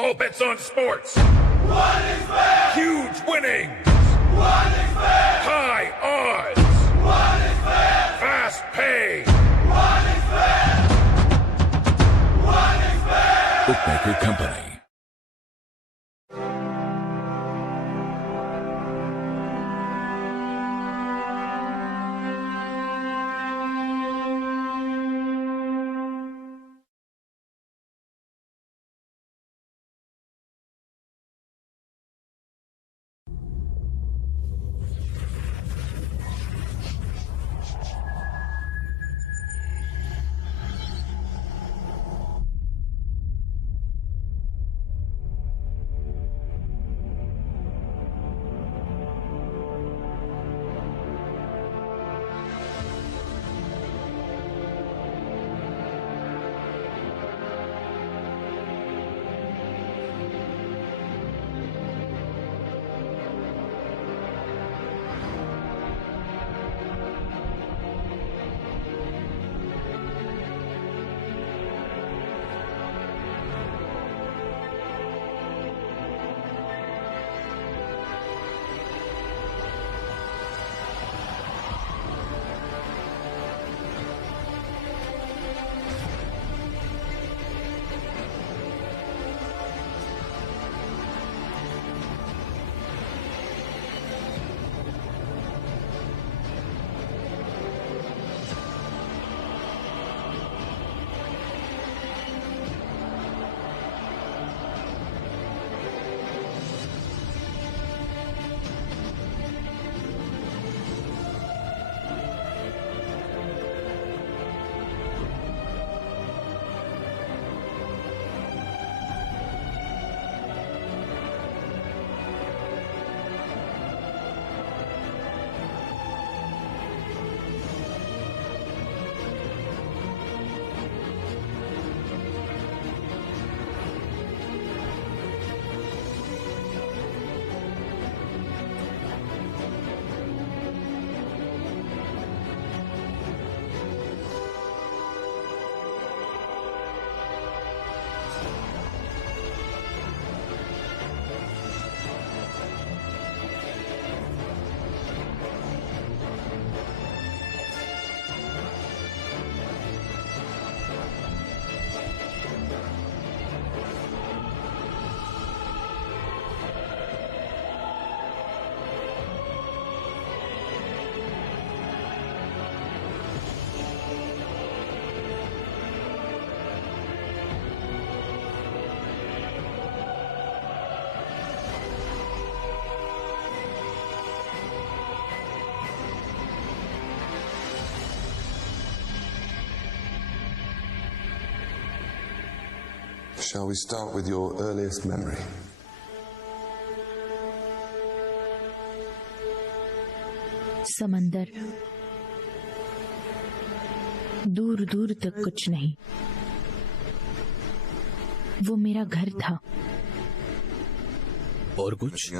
All bets on sports. What is fair? Huge winnings. What is fair? High odds. What is fair? Fast pay. What is fair? What is fair? Bookmaker Company. Shall we start with your earliest memory? समंदर, दूर दूर तक कुछ नहीं। वो मेरा घर था। और कुछ?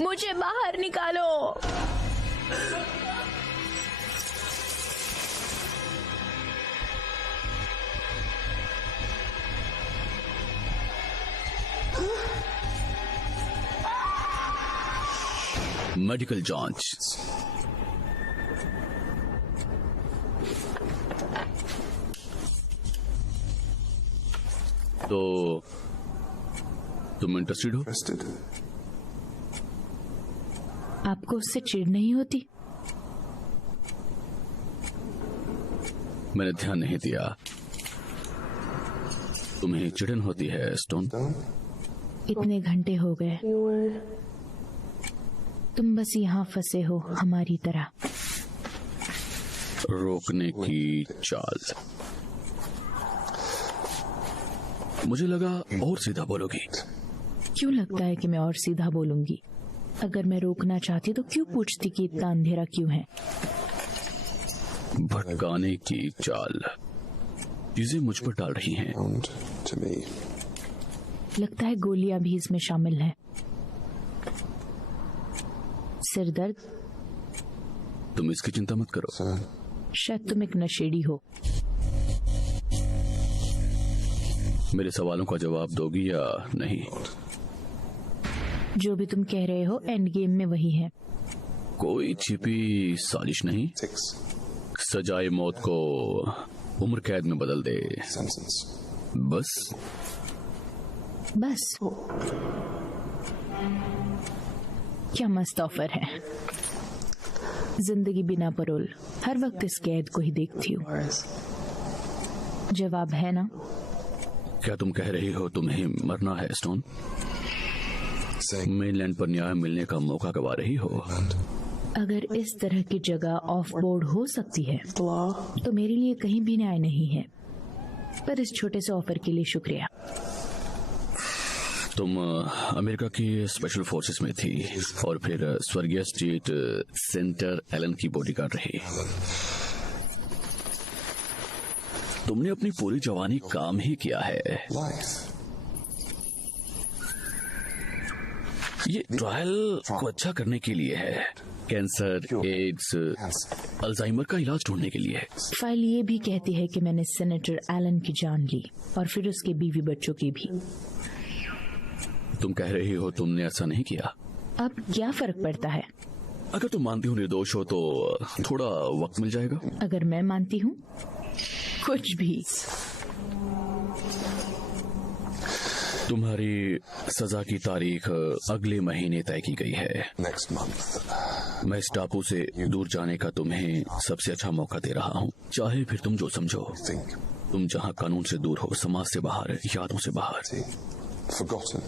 मुझे बाहर निकालो। मेडिकल जांच। तो तुम इंटरेस्टेड हो? Interested? आपको उससे चिढ़ नहीं होती? मैंने ध्यान नहीं दिया। तुम्हें चिढ़न होती है स्टोन? इतने घंटे हो गए, तुम बस यहाँ फंसे हो हमारी तरह। रोकने की चाल। मुझे लगा और सीधा बोलोगी। क्यों लगता है कि मैं और सीधा बोलूंगी? अगर मैं रोकना चाहती तो क्यों पूछती कि इतना अंधेरा क्यों है? भटकाने की चाल। चीजें मुझ पर डाल रही हैं। Sound to me. लगता है गोलियां भी इसमें शामिल हैं। सिर दर्द? तुम इसकी चिंता मत करो। Sir, शायद तुम एक नशेड़ी हो। मेरे सवालों का जवाब दोगी या नहीं? जो भी तुम कह रहे हो एंड गेम में वही है। कोई छिपी साजिश नहीं। 6 सजाए मौत को उम्र कैद में बदल दे। sentence. बस बस क्या मस्त ऑफर है। जिंदगी बिना परोल, हर वक्त इस कैद को ही देखती हूँ। जवाब है ना? क्या तुम कह रही हो तुम्हें मरना है स्टोन? Saying मेनलैंड पर न्याय मिलने का मौका गवा रही हो? अगर इस तरह की जगह ऑफ बोर्ड हो सकती है तो मेरे लिए कहीं भी न्याय नहीं है। पर इस छोटे से ऑफर के लिए शुक्रिया। तुम अमेरिका की स्पेशल फोर्सेस में थी और फिर स्वर्गीय स्टेट सेंटर एलन की बॉडीगार्ड रही। तुमने अपनी पूरी जवानी काम ही किया है। life. ये ट्रायल को अच्छा करने के लिए है। कैंसर, एड्स, अल्जाइमर का इलाज ढूंढने के लिए है। फाइल ये भी कहती है कि मैंने सेनेटर एलन की जान ली और फिर उसके बीवी बच्चों की भी। तुम कह रही हो तुमने ऐसा नहीं किया। अब क्या फर्क पड़ता है? अगर तुम मानती हो निर्दोष हो तो थोड़ा वक्त मिल जाएगा। अगर मैं मानती हूँ कुछ भी। तुम्हारी सजा की तारीख अगले महीने तय की गई है। Next month. मैं इस टापू से दूर जाने का तुम्हें सबसे अच्छा मौका दे रहा हूँ। चाहे फिर तुम जो समझो। Think. तुम जहाँ कानून से दूर हो, समाज से बाहर, यादों से बाहर। See. Forgotten.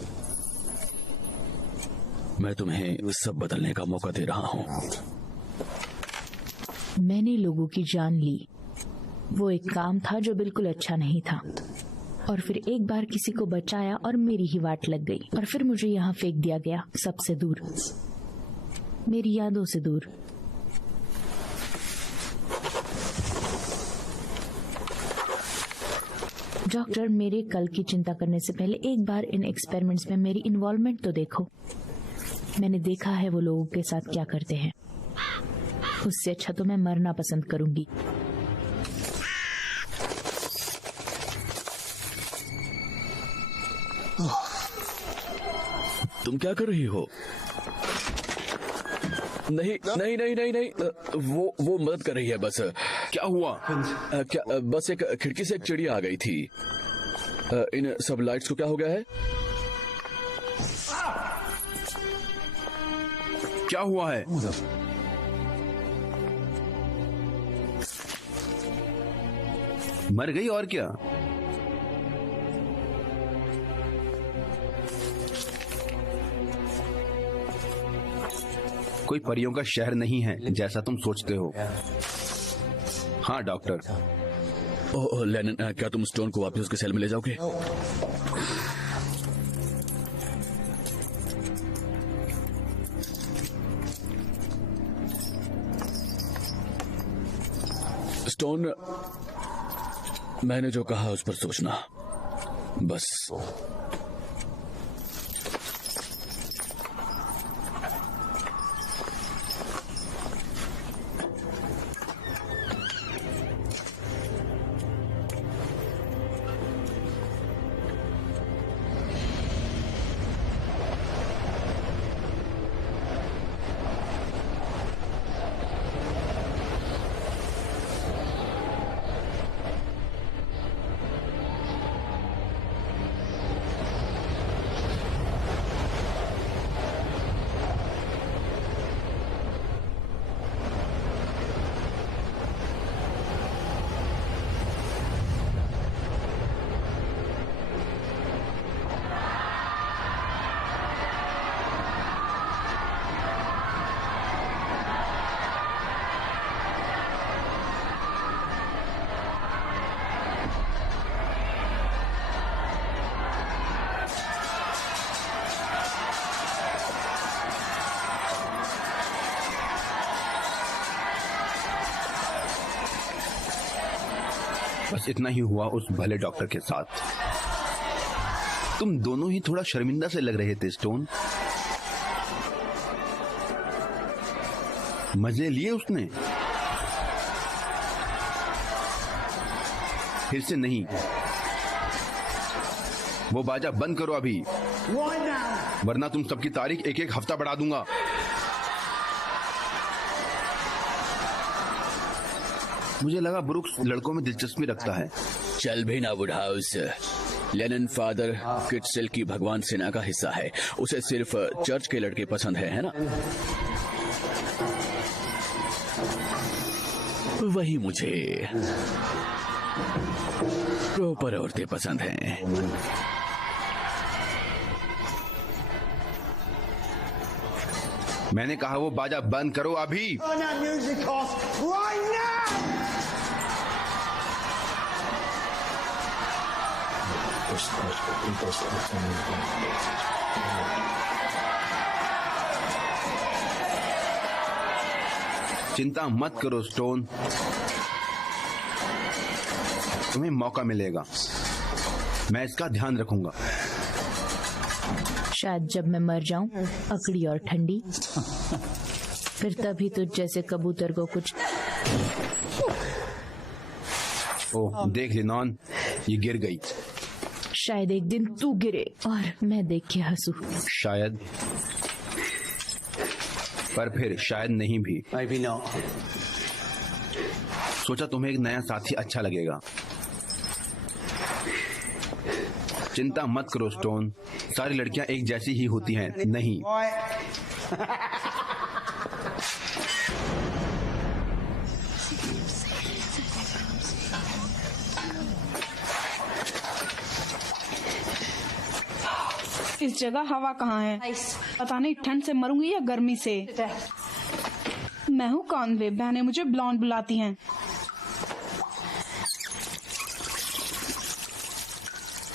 मैं तुम्हें सब बदलने का मौका दे रहा हूँ। Out. मैंने लोगों की जान ली। वो एक काम था जो बिल्कुल अच्छा नहीं था। और फिर एक बार किसी को बचाया और मेरी ही वाट लग गई और फिर मुझे यहाँ फेंक दिया गया, सबसे दूर, मेरी यादों से दूर। डॉक्टर, मेरे कल की चिंता करने से पहले एक बार इन एक्सपेरिमेंट्स में मेरी इन्वॉल्वमेंट तो देखो। मैंने देखा है वो लोगों के साथ क्या करते हैं। उससे अच्छा तो मैं मरना पसंद करूंगी। तुम क्या कर रही हो? नहीं नहीं नहीं नहीं नहीं, वो मदद कर रही है बस। क्या हुआ? क्या बस एक खिड़की से एक चिड़िया आ गई थी। इन सब लाइट्स को क्या हो गया है? क्या हुआ है? मर गई और क्या? कोई परियों का शहर नहीं है जैसा तुम सोचते हो। हाँ डॉक्टर। ओह लेनिन, क्या तुम स्टोन को वापस उसके सेल में ले जाओगे? स्टोन, मैंने जो कहा उस पर सोचना बस। बस इतना ही हुआ उस भले डॉक्टर के साथ। तुम दोनों ही थोड़ा शर्मिंदा से लग रहे थे स्टोन। मजे लिए उसने? फिर से नहीं। वो बाजा बंद करो अभी, वरना तुम सबकी तारीख एक एक हफ्ता बढ़ा दूंगा। मुझे लगा ब्रुक्स लड़कों में दिलचस्पी रखता है। चल भी ना वुडहाउस। लेनिन फादर किटसेल की भगवान सेना का हिस्सा है। उसे सिर्फ चर्च के लड़के पसंद है ना? वही मुझे प्रॉपर औरतें पसंद हैं। मैंने कहा वो बाजा बंद करो अभी। चिंता मत करो स्टोन, तुम्हें मौका मिलेगा। मैं इसका ध्यान रखूंगा। शायद जब मैं मर जाऊं, अकड़ी और ठंडी, फिर तभी तुझ जैसे कबूतर को कुछ। ओह देख लिनॉन, ये गिर गई। शायद एक दिन तू गिरे और मैं देख के हंसू। शायद, पर फिर शायद नहीं भी। Maybe not. सोचा तुम्हें एक नया साथी अच्छा लगेगा। चिंता मत करो स्टोन, सारी लड़कियां एक जैसी ही होती हैं। नहीं, इस जगह हवा कहाँ है? पता नहीं ठंड से मरूंगी या गर्मी से। मैं हूँ कॉनवे, बहनें मुझे ब्लॉन्ड बुलाती हैं।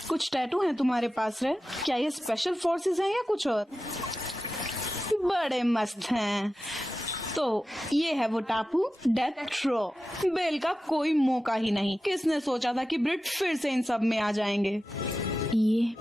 कुछ टैटू हैं तुम्हारे पास रे? क्या ये स्पेशल फोर्सेस हैं या कुछ और? बड़े मस्त हैं। तो ये है वो टापू, डेथ ट्रो। बेल का कोई मौका ही नहीं। किसने सोचा था कि ब्रिट फिर से इन सब में आ जाएंगे? ये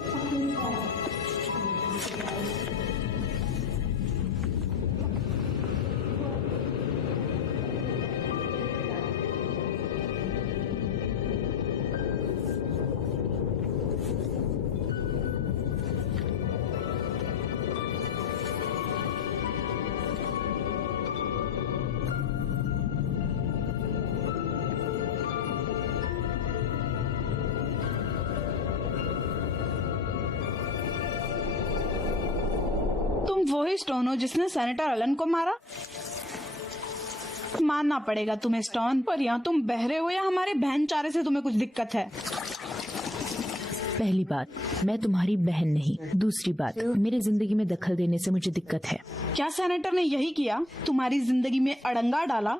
वही स्टोन हो जिसने सेनेटर एलन को मारा? मानना पड़ेगा तुम्हें स्टोन, पर यहाँ तुम बहरे हो या हमारे बहन चारे से तुम्हें कुछ दिक्कत है? पहली बात, मैं तुम्हारी बहन नहीं। दूसरी बात, मेरी जिंदगी में दखल देने से मुझे दिक्कत है। क्या सेनेटर ने यही किया? तुम्हारी जिंदगी में अड़ंगा डाला?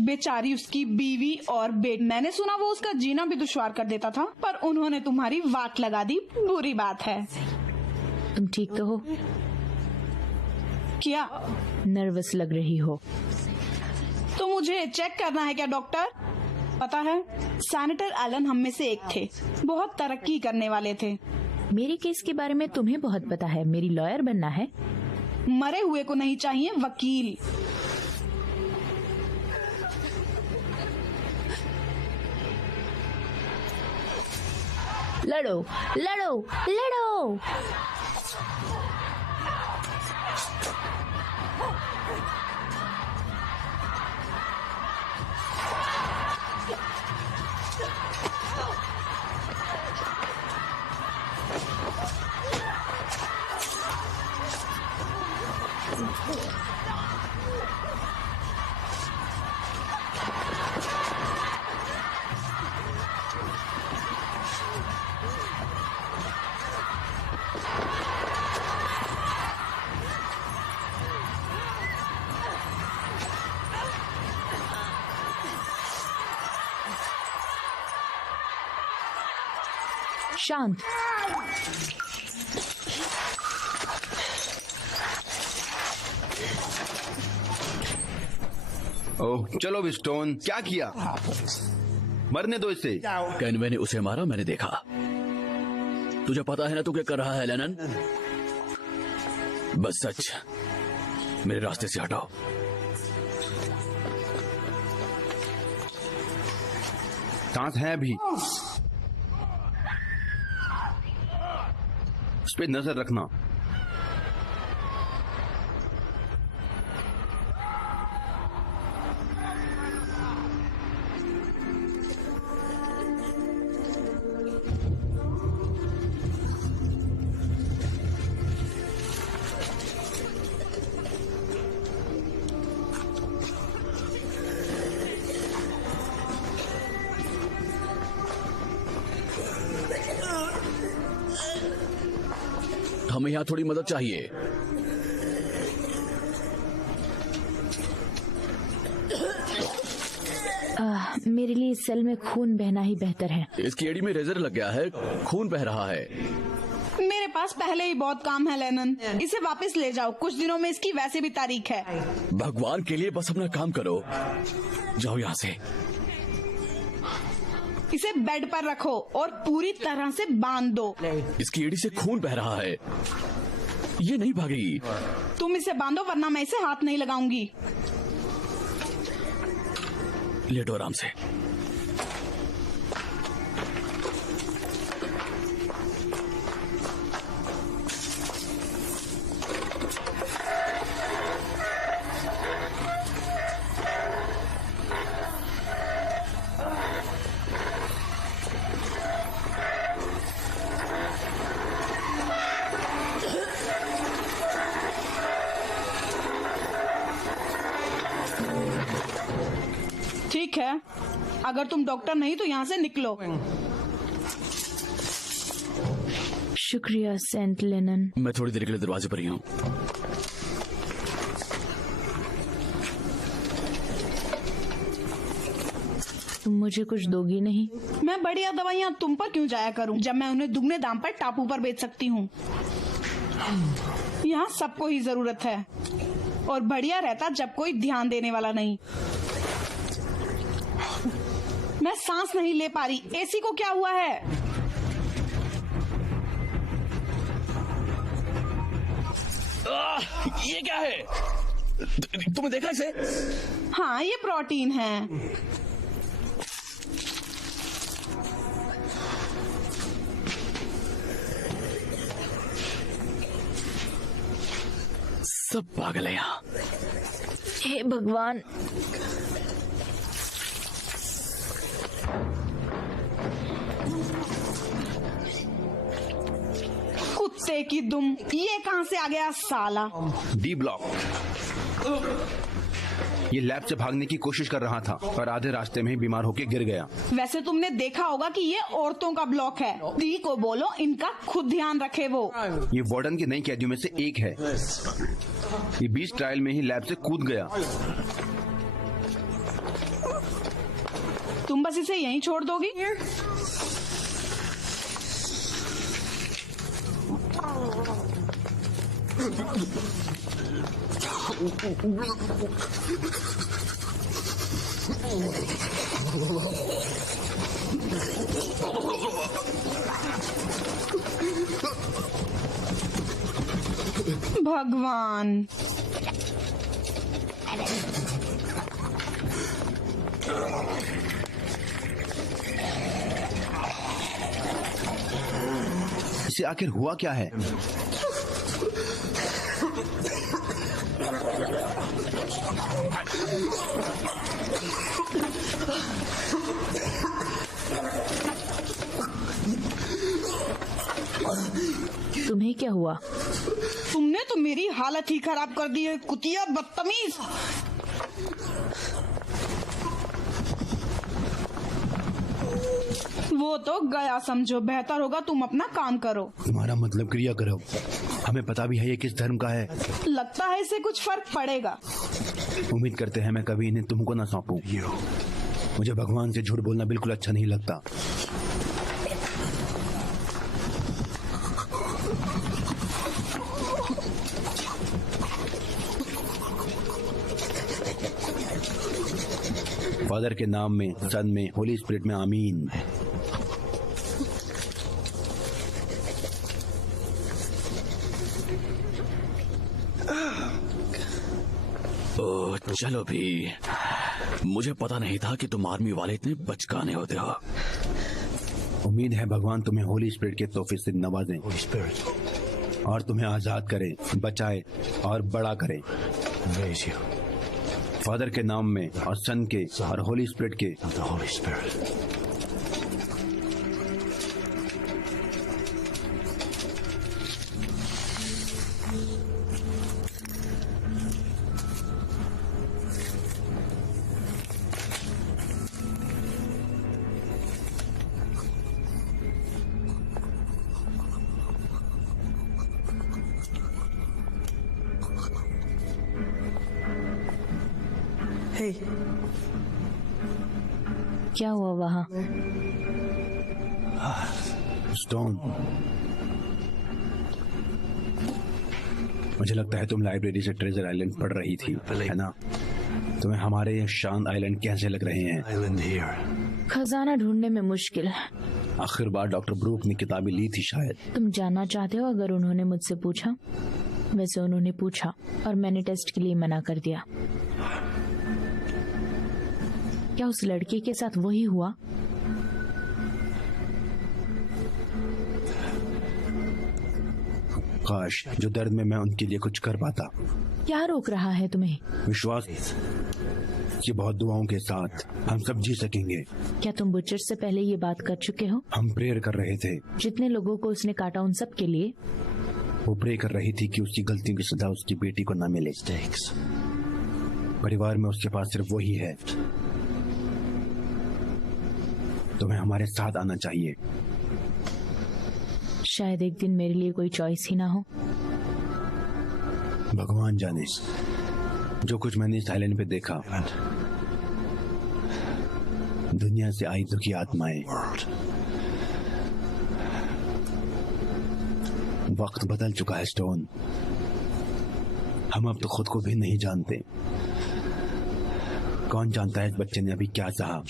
बेचारी उसकी बीवी और बेट, मैंने सुना वो उसका जीना भी दुश्वार कर देता था, पर उन्होंने तुम्हारी वाट लगा दी। बुरी बात है। तुम ठीक तो हो? क्या नर्वस लग रही हो? तो मुझे चेक करना है क्या डॉक्टर? पता है, सेनेटर एलन हम में से एक थे, बहुत तरक्की करने वाले थे। मेरे केस के बारे में तुम्हें बहुत पता है। मेरी लॉयर बनना है। मरे हुए को नहीं चाहिए वकील। लड़ो लड़ो लड़ो। शांत। ओह चलो भी स्टोन, क्या किया? मरने दो इसे। कैनवे ने उसे मारा, मैंने देखा। तुझे पता है ना तू क्या कर रहा है लेनन? बस सच मेरे रास्ते से हटाओ। सांस है अभी, उस पे नजर रखना। हमें यहाँ थोड़ी मदद चाहिए। मेरे लिए इस सेल में खून बहना ही बेहतर है। इसकी एड़ी में रेजर लग गया है, खून बह रहा है। मेरे पास पहले ही बहुत काम है लेनन, इसे वापस ले जाओ। कुछ दिनों में इसकी वैसे भी तारीख है। भगवान के लिए बस अपना काम करो। जाओ यहाँ से। इसे बेड पर रखो और पूरी तरह से बांध दो। इसकी एड़ी से खून बह रहा है, ये नहीं भागेगी। तुम इसे बांधो वरना मैं इसे हाथ नहीं लगाऊंगी। लेटो आराम से। ठीक है, अगर तुम डॉक्टर नहीं तो यहाँ से निकलो। शुक्रिया सेंट लेनन। मैं थोड़ी देर के लिए दरवाजे पर ही हूँ। तुम मुझे कुछ दोगी नहीं? मैं बढ़िया दवाइयाँ तुम पर क्यों जाया करूँ जब मैं उन्हें दुगने दाम पर टापू पर बेच सकती हूँ। यहाँ सबको ही जरूरत है और बढ़िया रहता जब कोई ध्यान देने वाला नहीं। मैं सांस नहीं ले पा रही। एसी को क्या हुआ है? ये क्या है? तुमने देखा इसे? हाँ, ये प्रोटीन है। सब पागल है यहाँ। हे भगवान। कुत्ते की दुम, ये कहाँ से आ गया साला? D block. ये लैब से भागने की कोशिश कर रहा था और आधे रास्ते में ही बीमार होकर गिर गया। वैसे तुमने देखा होगा कि ये औरतों का ब्लॉक है। डी को बोलो इनका खुद ध्यान रखे वो। ये वार्डन की नई कैदियों में से एक है। ये 20 ट्रायल में ही लैब से कूद गया। तुम बस इसे यहीं छोड़ दोगी? भगवान। इसे आखिर हुआ क्या है? तुम्हें क्या हुआ? तुमने तो मेरी हालत ही खराब कर दी है, कुतिया बदतमीज। वो तो गया समझो। बेहतर होगा तुम अपना काम करो। तुम्हारा मतलब क्रिया करो। हमें पता भी है ये किस धर्म का है। लगता है इससे कुछ फर्क पड़ेगा। उम्मीद करते हैं मैं कभी इन्हें तुमको ना सौंपूं। मुझे भगवान से झूठ बोलना बिल्कुल अच्छा नहीं लगता। फादर के नाम में, सन में, होली स्पिरिट में, आमीन। ओह, चलो भी। मुझे पता नहीं था कि तुम आर्मी वाले इतने बचकाने होते हो। उम्मीद है भगवान तुम्हें होली स्पिरिट के तोहफे से नवाजें और तुम्हें आजाद करे, बचाए और बड़ा करे। फादर के नाम में और सन के और होली स्पिरिट के। क्या हुआ वहाँ? स्टोन, मुझे लगता है तुम लाइब्रेरी से ट्रेजर आइलैंड पढ़ रही थी, है ना? तुम्हें हमारे ये शांत आइलैंड कैसे लग रहे हैं? खजाना ढूंढने में मुश्किल। आखिर बार डॉक्टर ब्रूक ने किताबें ली थी शायद। तुम जानना चाहते हो अगर उन्होंने मुझसे पूछा? वैसे उन्होंने पूछा और मैंने टेस्ट के लिए मना कर दिया। क्या उस लड़के के साथ वही हुआ? काश जो दर्द में मैं उनके लिए कुछ कर पाता। क्या रोक रहा है तुम्हें? विश्वास कि बहुत दुआओं के साथ हम सब जी सकेंगे। क्या तुम बुचर से पहले ये बात कर चुके हो? हम प्रेयर कर रहे थे। जितने लोगों को उसने काटा उन सब के लिए? वो प्रे कर रही थी कि उसकी गलतियों की सजा उसकी बेटी को न मिले। परिवार में उसके पास सिर्फ वही है। तुम्हें हमारे साथ आना चाहिए। शायद एक दिन मेरे लिए कोई चॉइस ही ना हो। भगवान जाने। जो कुछ मैंने इस आइलैंड पे देखा, दुनिया से आई दुखी आत्माएं। वक्त बदल चुका है स्टोन। हम अब तो खुद को भी नहीं जानते। कौन जानता है इस बच्चे ने अभी क्या सहा?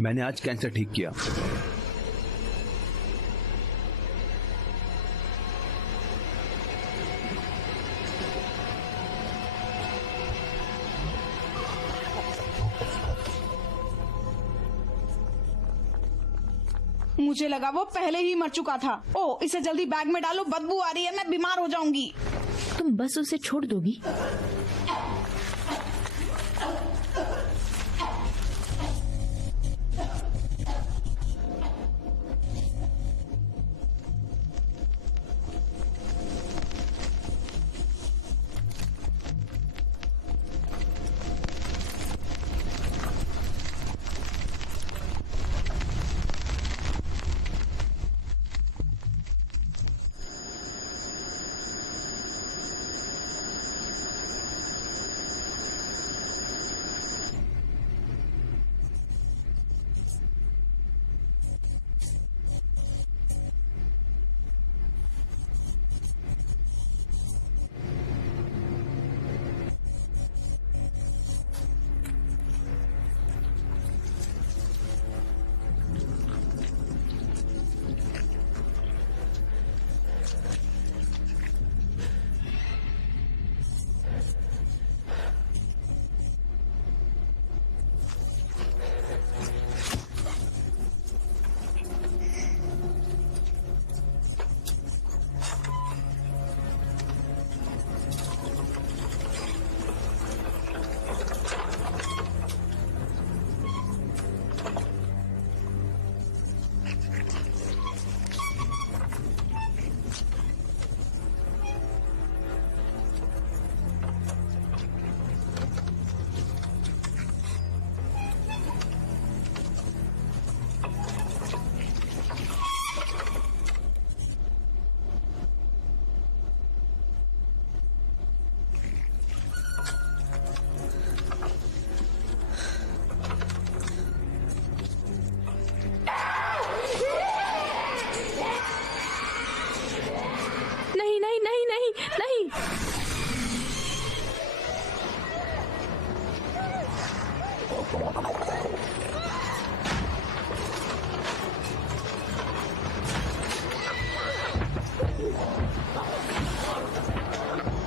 मैंने आज कैंसर ठीक किया। मुझे लगा वो पहले ही मर चुका था। ओ, इसे जल्दी बैग में डालो, बदबू आ रही है, मैं बीमार हो जाऊंगी। तुम बस उसे छोड़ दोगी?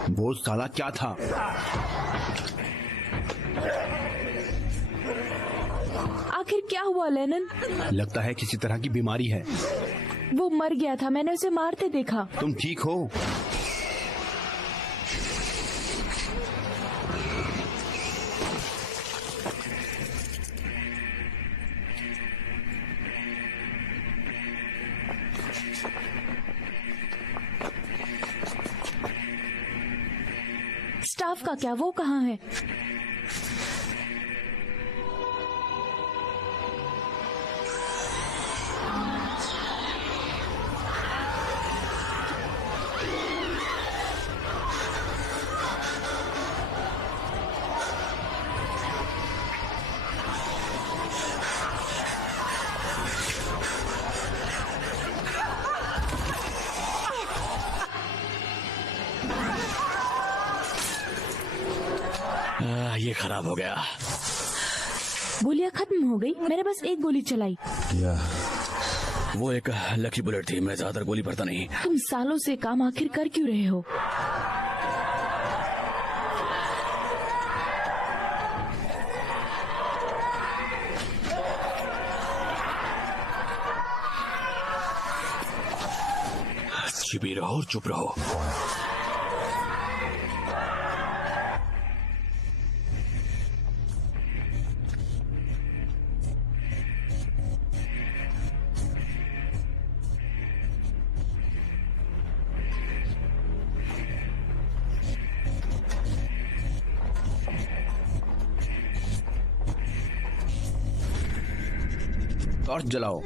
वो साला क्या था? आखिर क्या हुआ लेनन? लगता है किसी तरह की बीमारी है। वो मर गया था, मैंने उसे मारते देखा। तुम ठीक हो? स्टाफ का क्या, वो कहाँ है? ये खराब हो गया। गोलियां खत्म हो गई, मैंने बस एक गोली चलाई। वो एक लकी बुलेट थी, मैं ज्यादा गोली भरता नहीं। तुम सालों से काम आखिर कर क्यों रहे हो? छिपी रहो और चुप रहो। टॉर्च जलाओ।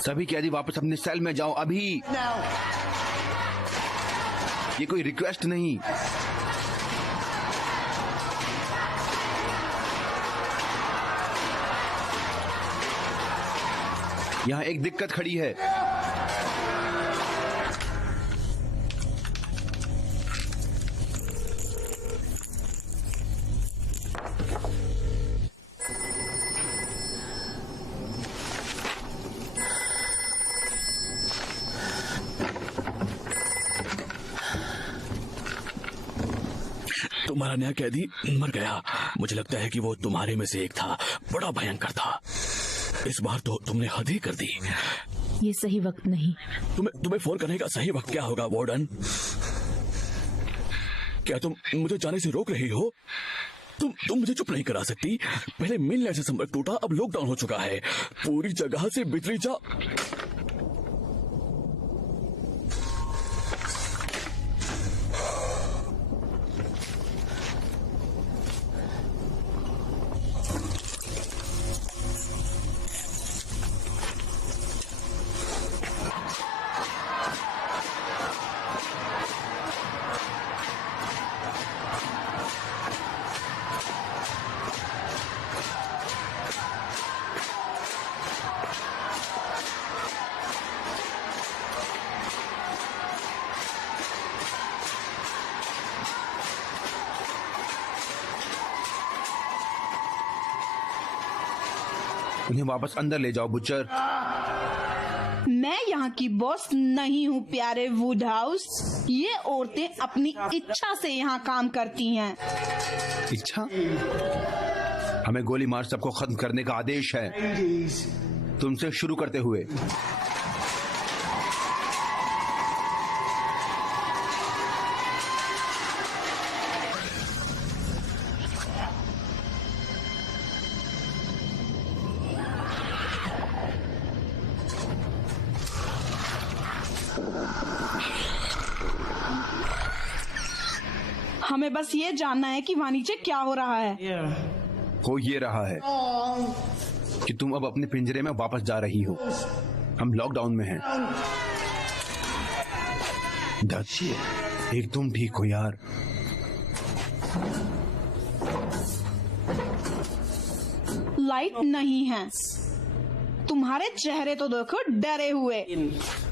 सभी कैदी वापस अपने सेल में जाओ अभी। ये कोई रिक्वेस्ट नहीं। यहाँ एक दिक्कत खड़ी है। तुम्हारा नया कैदी मर गया। मुझे लगता है कि वो तुम्हारे में से एक था, बड़ा भयंकर था। इस बार तो तुमने हद ही कर दी। ये सही वक्त नहीं। तुम्हें फोन करने का सही वक्त क्या होगा वार्डन? क्या तुम मुझे जाने से रोक रही हो? तुम मुझे चुप नहीं करा सकती। पहले मिलने से संपर्क टूटा, अब लॉकडाउन हो चुका है। पूरी जगह से बिजली जा। उन्हें वापस अंदर ले जाओ बुचर। मैं यहाँ की बॉस नहीं हूँ प्यारे वुडहाउस। ये औरतें अपनी इच्छा से यहाँ काम करती हैं। इच्छा? हमें गोली मार सबको खत्म करने का आदेश है। तुमसे शुरू करते हुए। हमें बस ये जानना है कि वहाँ नीचे क्या हो रहा है। हो ये रहा है कि तुम अब अपने पिंजरे में वापस जा रही हो। हम लॉकडाउन में हैं। दत्त, एक तुम ठीक हो यार। लाइट नहीं है। तुम्हारे चेहरे तो देखो डरे हुए।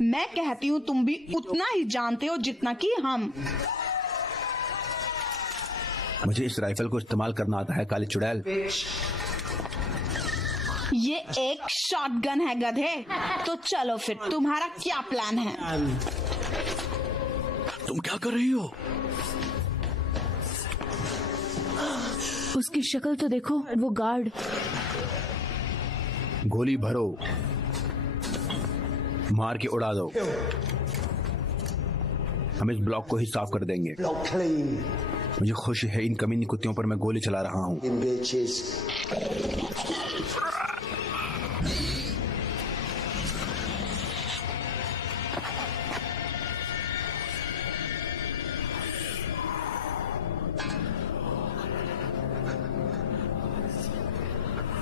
मैं कहती हूँ तुम भी उतना ही जानते हो जितना कि हम। मुझे इस राइफल को इस्तेमाल करना आता है, काली चुड़ैल। ये एक शॉटगन है गधे। तो चलो फिर, तुम्हारा क्या प्लान है? तुम क्या कर रही हो? उसकी शक्ल तो देखो, वो गार्ड। गोली भरो, मार के उड़ा दो। हम इस ब्लॉक को ही साफ कर देंगे। Block clean, मुझे खुशी है इन कमीनी कुत्तियों पर मैं गोली चला रहा हूँ। in bitches.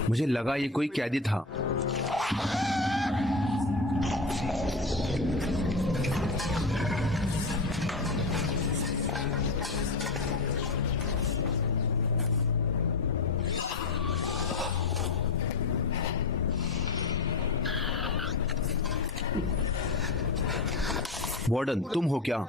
मुझे लगा ये कोई कैदी था। वार्डन, तुम हो क्या?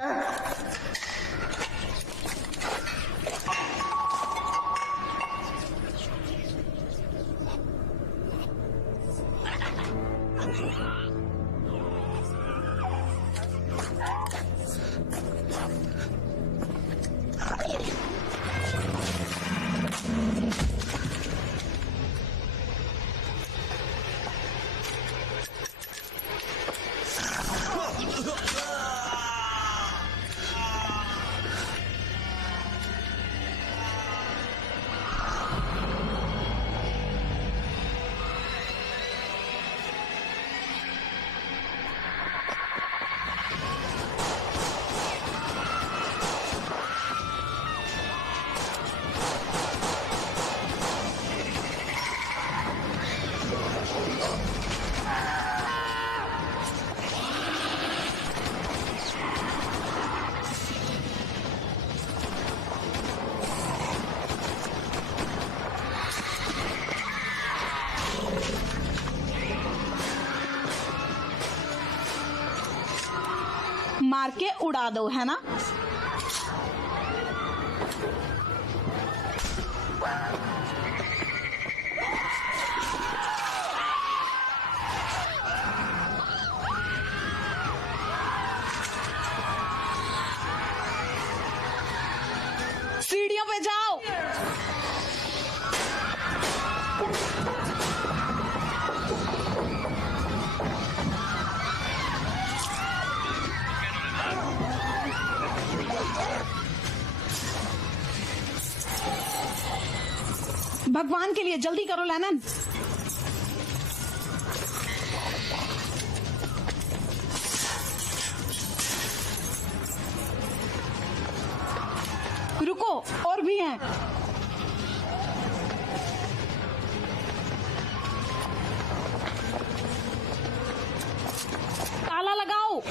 मार के उड़ा दो, है ना? सीढ़ियों पे जाओ। भगवान के लिए जल्दी करो लेनन। रुको, और भी हैं। ताला लगाओ।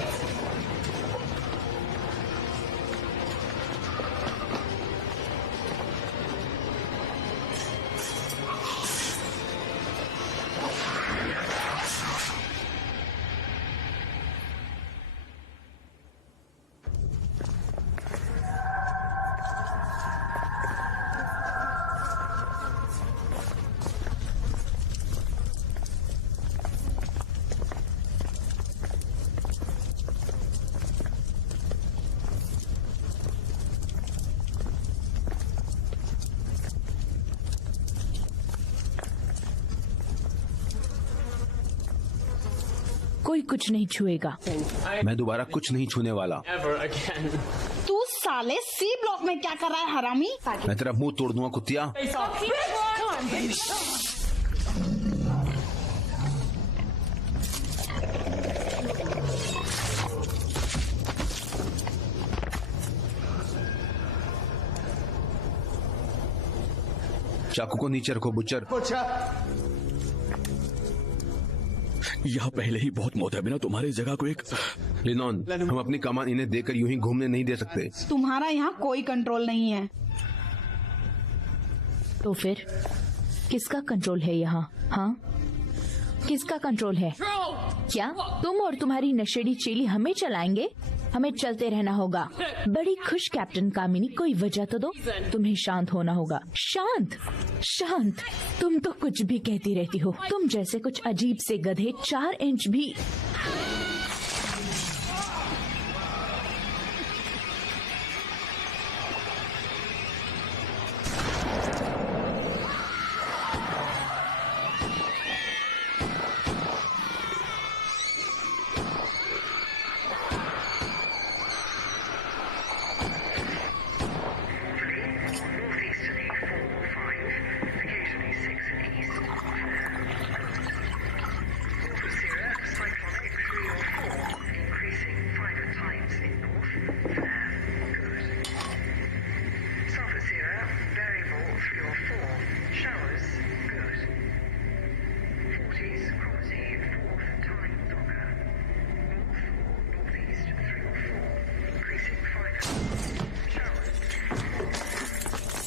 कोई कुछ नहीं छुएगा। मैं दोबारा कुछ नहीं छूने वाला। तू साले सी ब्लॉक में क्या कर रहा है हरामी? मैं तेरा मुंह तोड़ दूंगा कुत्तिया। चाकू को नीचे रखो बुच्चर। यहाँ पहले ही बहुत मौत है, बिना तुम्हारी जगह को एक। लिनॉन, हम अपनी कमान इन्हें देकर यूं ही घूमने नहीं दे सकते। तुम्हारा यहाँ कोई कंट्रोल नहीं है। तो फिर किसका कंट्रोल है यहाँ? हाँ, किसका कंट्रोल है? क्या तुम और तुम्हारी नशेड़ी चेली हमें चलाएंगे? हमें चलते रहना होगा। बड़ी खुश कैप्टन कामिनी, कोई वजह तो दो। तुम्हें शांत होना होगा। शांत शांत, तुम तो कुछ भी कहती रहती हो। तुम जैसे कुछ अजीब से गधे 4 इंच भी।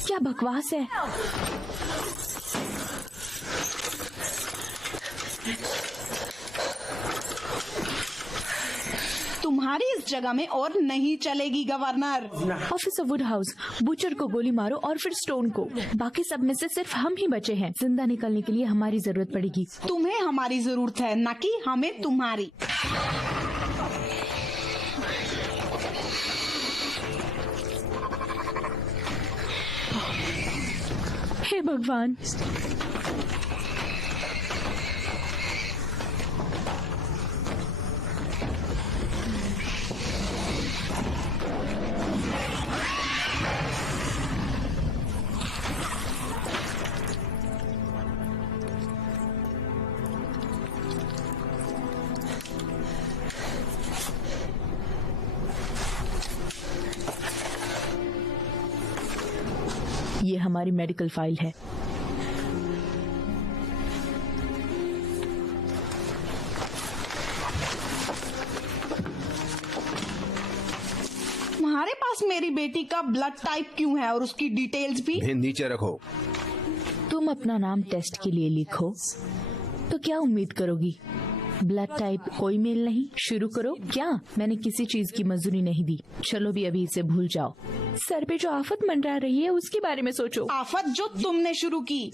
क्या बकवास है? तुम्हारी इस जगह में और नहीं चलेगी गवर्नर। ऑफिसर वुडहाउस, बुचर को गोली मारो और फिर स्टोन को। बाकी सब में से सिर्फ हम ही बचे हैं। जिंदा निकलने के लिए हमारी जरूरत पड़ेगी। तुम्हें हमारी जरूरत है, न कि हमें तुम्हारी। हे भगवान, ये हमारी मेडिकल फाइल है। तुम्हारे पास मेरी बेटी का ब्लड टाइप क्यों है और उसकी डिटेल्स भी? इन्हें नीचे रखो। तुम अपना नाम टेस्ट के लिए लिखो तो क्या उम्मीद करोगी? ब्लड टाइप कोई मेल नहीं। शुरू करो। क्या मैंने किसी चीज की मंजूरी नहीं दी। चलो भी अभी इसे भूल जाओ। सर पे जो आफत मंडरा रही है उसके बारे में सोचो। आफत जो तुमने शुरू की।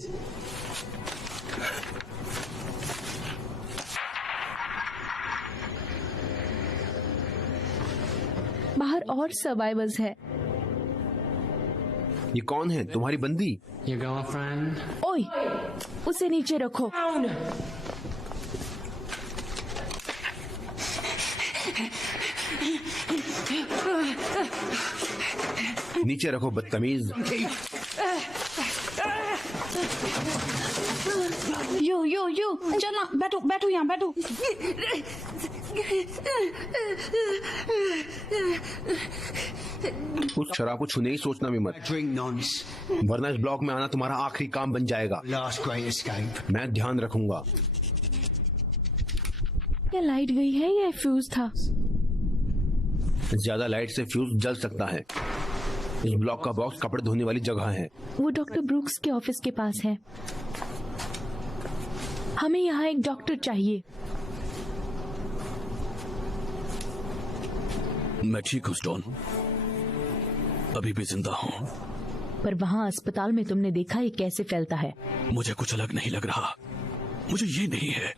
बाहर और सर्वाइवर्स है। ये कौन है? तुम्हारी बंदी? Your girlfriend? ओए, उसे नीचे रखो। नीचे रखो बदतमीज। यो चलना, बैठो बैठो यहाँ बैठो। उस शराब को छूने ही सोचना भी मत, Drink nonce. वरना इस ब्लॉक में आना तुम्हारा आखिरी काम बन जाएगा। Last great escape. मैं ध्यान रखूंगा। क्या लाइट गई है या फ्यूज था? ज्यादा लाइट से फ्यूज जल सकता है। इस ब्लॉक का बॉक्स कपड़े धोने वाली जगह है। वो डॉक्टर ब्रूक्स के ऑफिस के पास है। हमें यहाँ एक डॉक्टर चाहिए। मैं ठीक हूँ स्टोन, अभी भी जिंदा हूँ। पर वहाँ अस्पताल में तुमने देखा ये कैसे फैलता है? मुझे कुछ अलग नहीं लग रहा। मुझे ये नहीं है।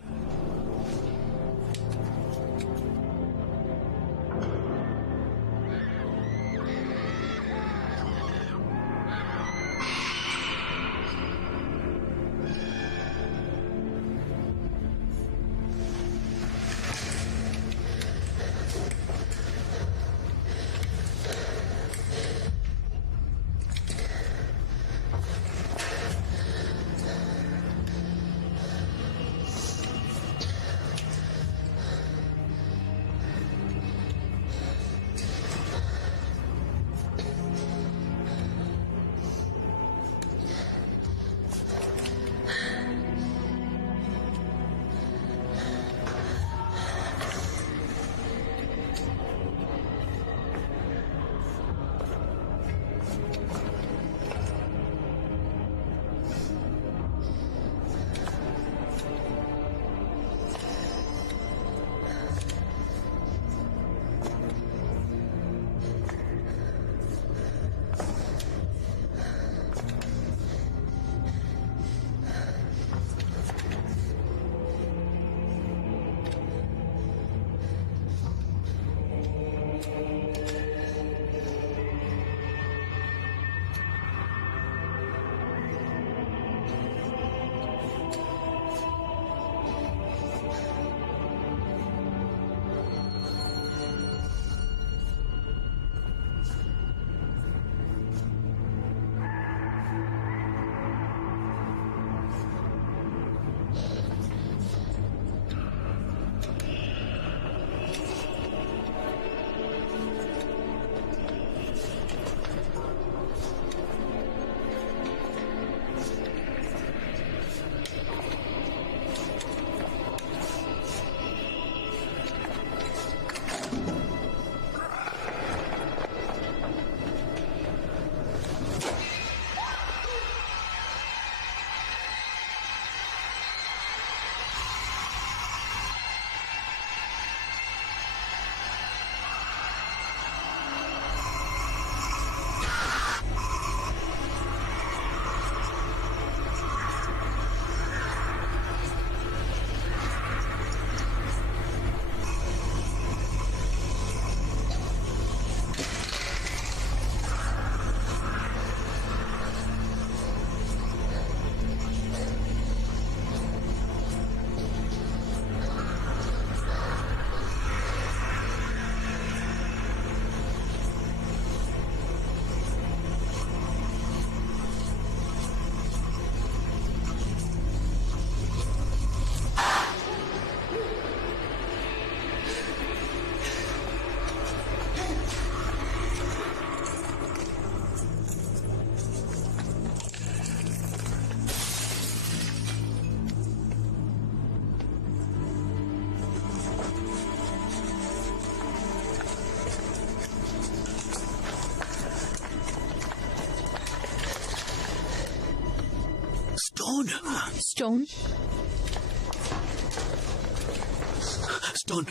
स्टोन। स्टोन।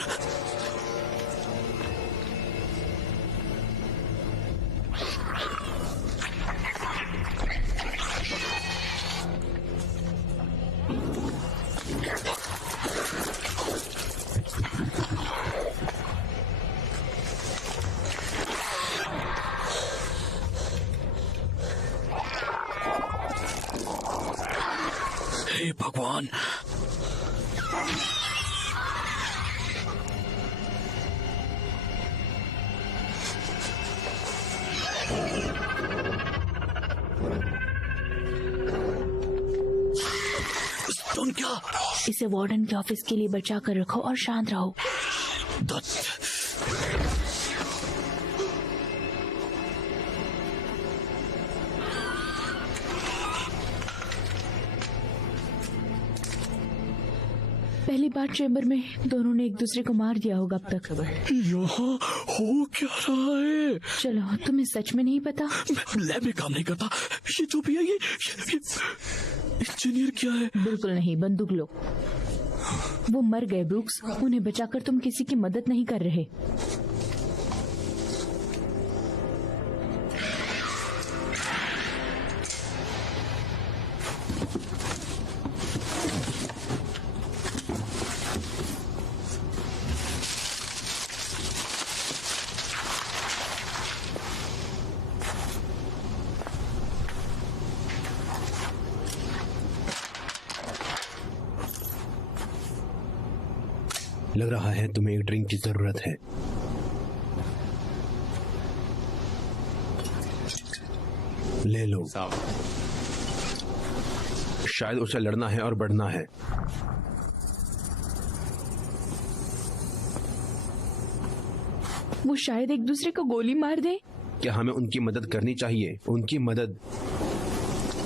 हे भगवान, स्टोन क्या? इसे वार्डन के ऑफिस के लिए बचा कर रखो और शांत रहो। पहली बार चैम्बर में दोनों ने एक दूसरे को मार दिया होगा अब तक। यहाँ हो क्या रहा है? चलो, तुम्हें सच में नहीं पता? मैं लैब में काम नहीं करता। ये जो भी है ये इंजीनियर क्या है? बिल्कुल नहीं, बंदूक लो। वो मर गए ब्रूक्स, उन्हें बचाकर तुम किसी की मदद नहीं कर रहे। लग रहा है तुम्हें एक ड्रिंक की जरूरत है। ले लो। शायद उसे लड़ना है और बढ़ना है। वो शायद एक दूसरे को गोली मार दे। क्या हमें उनकी मदद करनी चाहिए? उनकी मदद।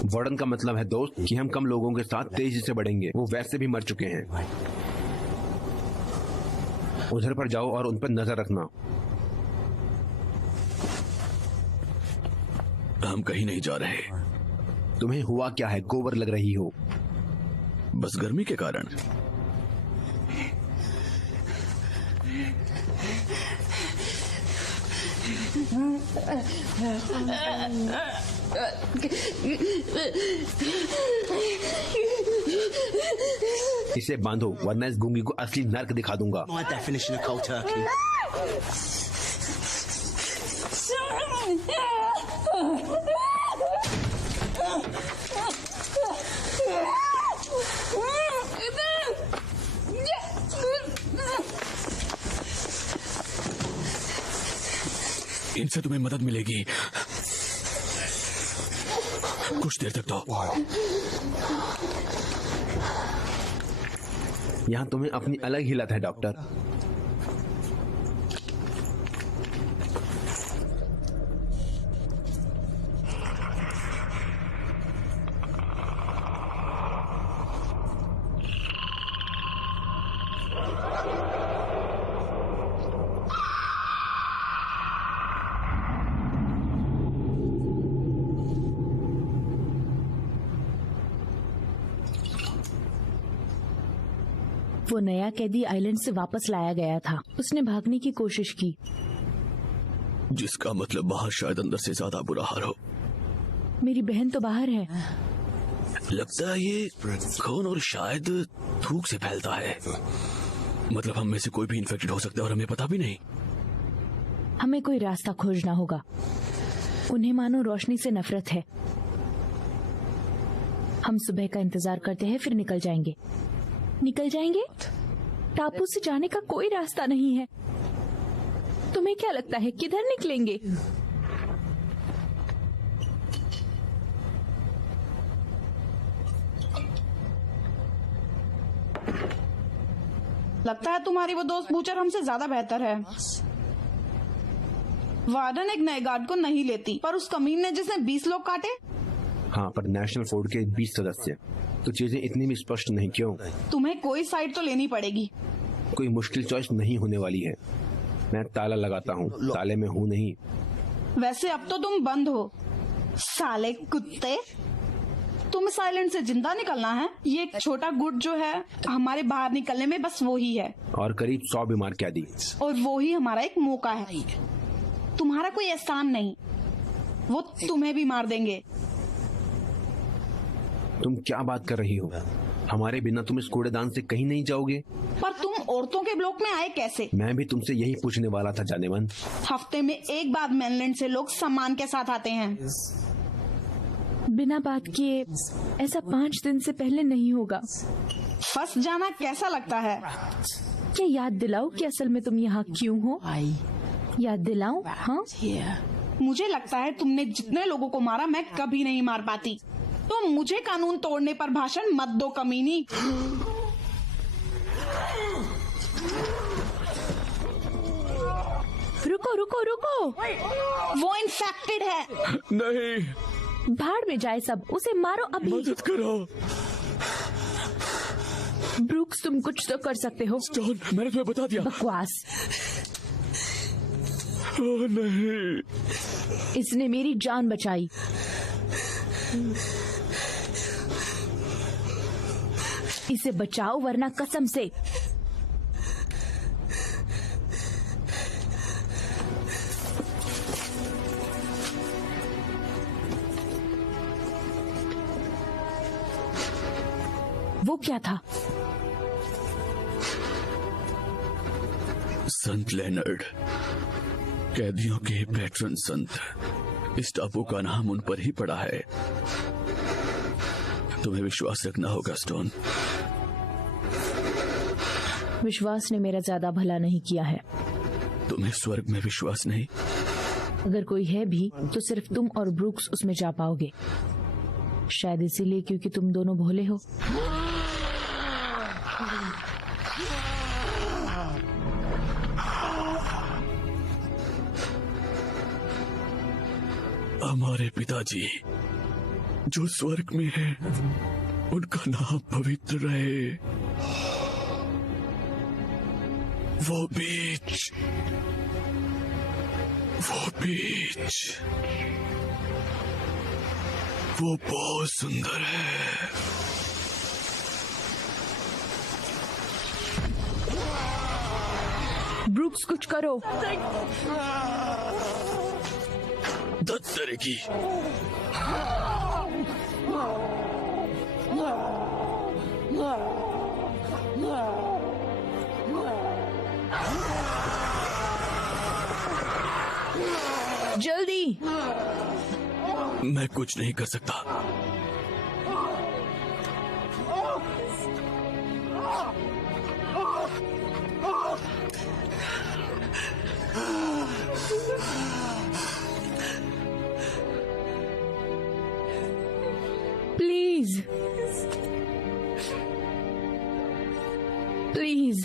वार्डन का मतलब है दोस्त कि हम कम लोगों के साथ तेजी से बढ़ेंगे। वो वैसे भी मर चुके हैं। उधर पर जाओ और उन पर नजर रखना। हम कहीं नहीं जा रहे। तुम्हें हुआ क्या है? गोबर लग रही हो। बस गर्मी के कारण। इसे बांधो वरना इस गूंगी को असली नर्क दिखा दूंगा। My definition of cold turkey. इनसे तुम्हें मदद मिलेगी। कुछ देर तक तो। यहाँ तुम्हें अपनी अलग ही लत है डॉक्टर। वो नया कैदी आइलैंड से वापस लाया गया था। उसने भागने की कोशिश की। जिसका मतलब बाहर शायद अंदर से ज्यादा बुरा हाल हो। मेरी बहन तो बाहर है। लगता है ये खून और शायद थूक से फैलता है। मतलब हम में से कोई भी इन्फेक्टेड हो सकता है और हमें पता भी नहीं। हमें कोई रास्ता खोजना होगा। उन्हें मानो रोशनी से नफरत है। हम सुबह का इंतजार करते हैं, फिर निकल जाएंगे। निकल जाएंगे? टापू से जाने का कोई रास्ता नहीं है। तुम्हें क्या लगता है किधर निकलेंगे? लगता है तुम्हारी वो दोस्त बूचर हमसे ज्यादा बेहतर है। वार्डन एक नए गार्ड को नहीं लेती, पर उस कमीन ने जिसने 20 लोग काटे। हाँ, पर नेशनल फोर्ड के 20 सदस्य। तो चीजें इतनी भी स्पष्ट नहीं। क्यों? तुम्हें कोई साइड तो लेनी पड़ेगी। कोई मुश्किल चॉइस नहीं होने वाली है। मैं ताला लगाता हूँ, ताले में हूँ नहीं। वैसे अब तो तुम बंद हो, साले कुत्ते। तुम्हें साइलेंट से जिंदा निकलना है। ये एक छोटा गुट जो है हमारे बाहर निकलने में, बस वो ही है। और करीब 100 बीमार कैदी। और वो ही हमारा एक मौका है। तुम्हारा कोई एहसान नहीं, वो तुम्हें भी मार देंगे। तुम क्या बात कर रही हो? हमारे बिना तुम इस कूड़ेदान से कहीं नहीं जाओगे? पर तुम औरतों के ब्लॉक में आए कैसे? मैं भी तुमसे यही पूछने वाला था जाने मन। हफ्ते में एक बार मेनलैंड से लोग सामान के साथ आते हैं। बिना बात किए ऐसा 5 दिन से पहले नहीं होगा। फंस जाना कैसा लगता है? क्या याद दिलाऊं कि असल में तुम यहाँ क्यों हो? याद दिलाऊं? हाँ, मुझे लगता है तुमने जितने लोगों को मारा मैं कभी नहीं मार पाती। तो मुझे कानून तोड़ने पर भाषण मत दो कमीनी। रुको रुको रुको, वो इन्फेक्टेड है। नहीं, भाड़ में जाए सब, उसे मारो अभी। मदद करो। ब्रूक्स, तुम कुछ तो कर सकते हो। स्टोन, मैंने तुम्हें बता दिया। बकवास। ओह नहीं, इसने मेरी जान बचाई। इसे बचाओ वरना कसम से। वो क्या था? संत लेनर्ड, कैदियों के पैट्रन संत। इस टापू का नाम उन पर ही पड़ा है। तुम्हें विश्वास रखना होगा स्टोन। विश्वास ने मेरा ज्यादा भला नहीं किया है। तुम्हें स्वर्ग में विश्वास नहीं? अगर कोई है भी तो सिर्फ तुम और ब्रूक्स उसमें जा पाओगे। शायद इसीलिए क्योंकि तुम दोनों भोले हो। हमारे पिताजी जो स्वर्ग में है, उनका नाम पवित्र रहे। वो बीच वो बहुत सुंदर है। ब्रूक्स, कुछ करो। दर्द करेगी। जल्दी। मैं कुछ नहीं कर सकता। Please please.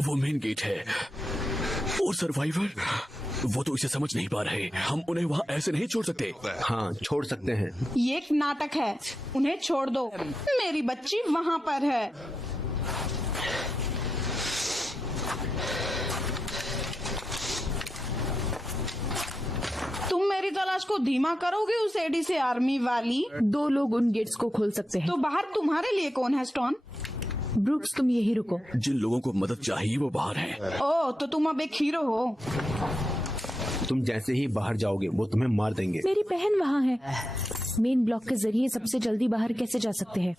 वो मेन गेट है। और सर्वाइवर, वो तो इसे समझ नहीं पा रहे। हम उन्हें वहाँ ऐसे नहीं छोड़ सकते। हाँ, छोड़ सकते हैं। ये एक नाटक है, उन्हें छोड़ दो। मेरी बच्ची वहाँ पर है। तुम मेरी तलाश को धीमा करोगे उस एडी से आर्मी वाली? 2 लोग उन गेट्स को खोल सकते हैं। तो बाहर तुम्हारे लिए कौन है स्टोन? ब्रूक्स, तुम यही रुको। जिन लोगों को मदद चाहिए वो बाहर हैं। ओह, तो तुम अब एक हीरो हो। तुम जैसे ही बाहर जाओगे वो तुम्हें मार देंगे। मेरी बहन वहाँ है। मेन ब्लॉक के जरिए सबसे जल्दी बाहर कैसे जा सकते हैं?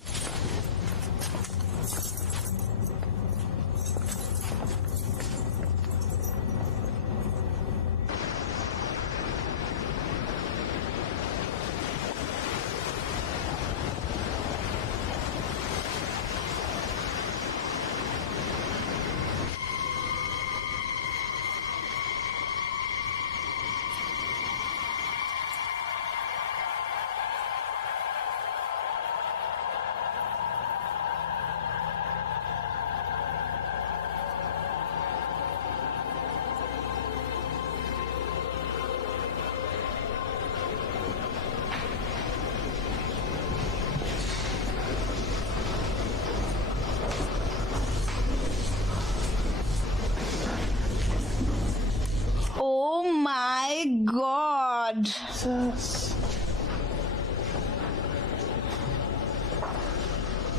Oh my God!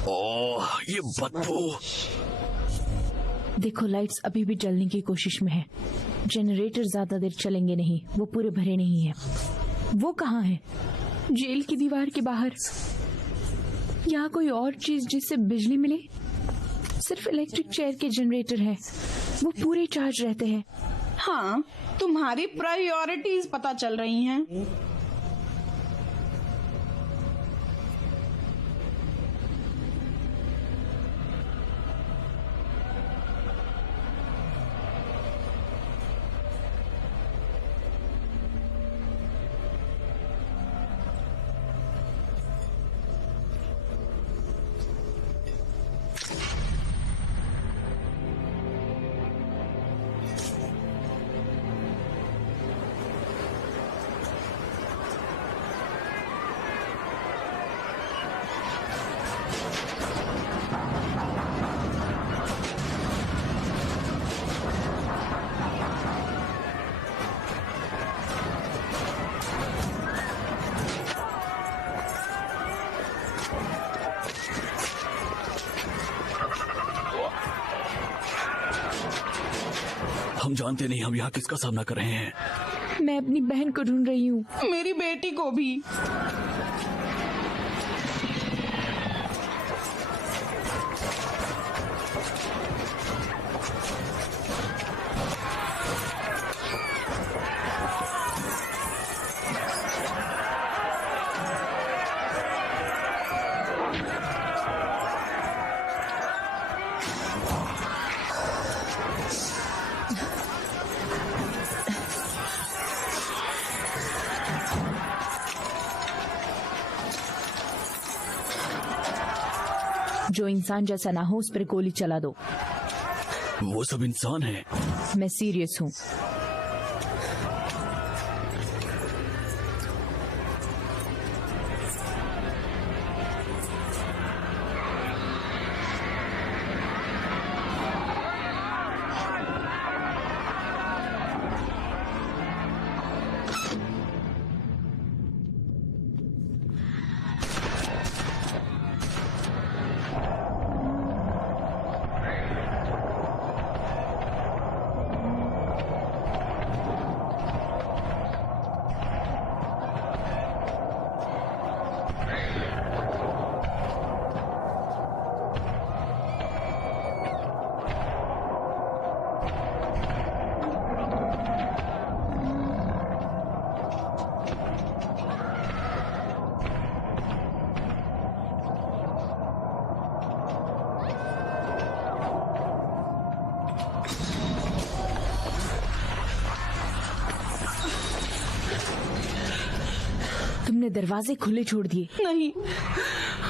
ओह, ये बदबू। देखो, लाइट्स अभी भी जलने की कोशिश में है। जनरेटर ज्यादा देर चलेंगे नहीं, वो पूरे भरे नहीं है। वो कहाँ है? जेल की दीवार के बाहर। यहाँ कोई और चीज जिससे बिजली मिले? सिर्फ इलेक्ट्रिक चेयर के जनरेटर है, वो पूरे चार्ज रहते हैं। हाँ, तुम्हारी प्रायोरिटीज पता चल रही हैं। हम जानते नहीं हम यहाँ किसका सामना कर रहे हैं। मैं अपनी बहन को ढूंढ रही हूँ। मेरी बेटी को भी। जो इंसान जैसा ना हो उस पर गोली चला दो। वो सब इंसान हैं। मैं सीरियस हूँ। तुमने दरवाजे खुले छोड़ दिए। नहीं।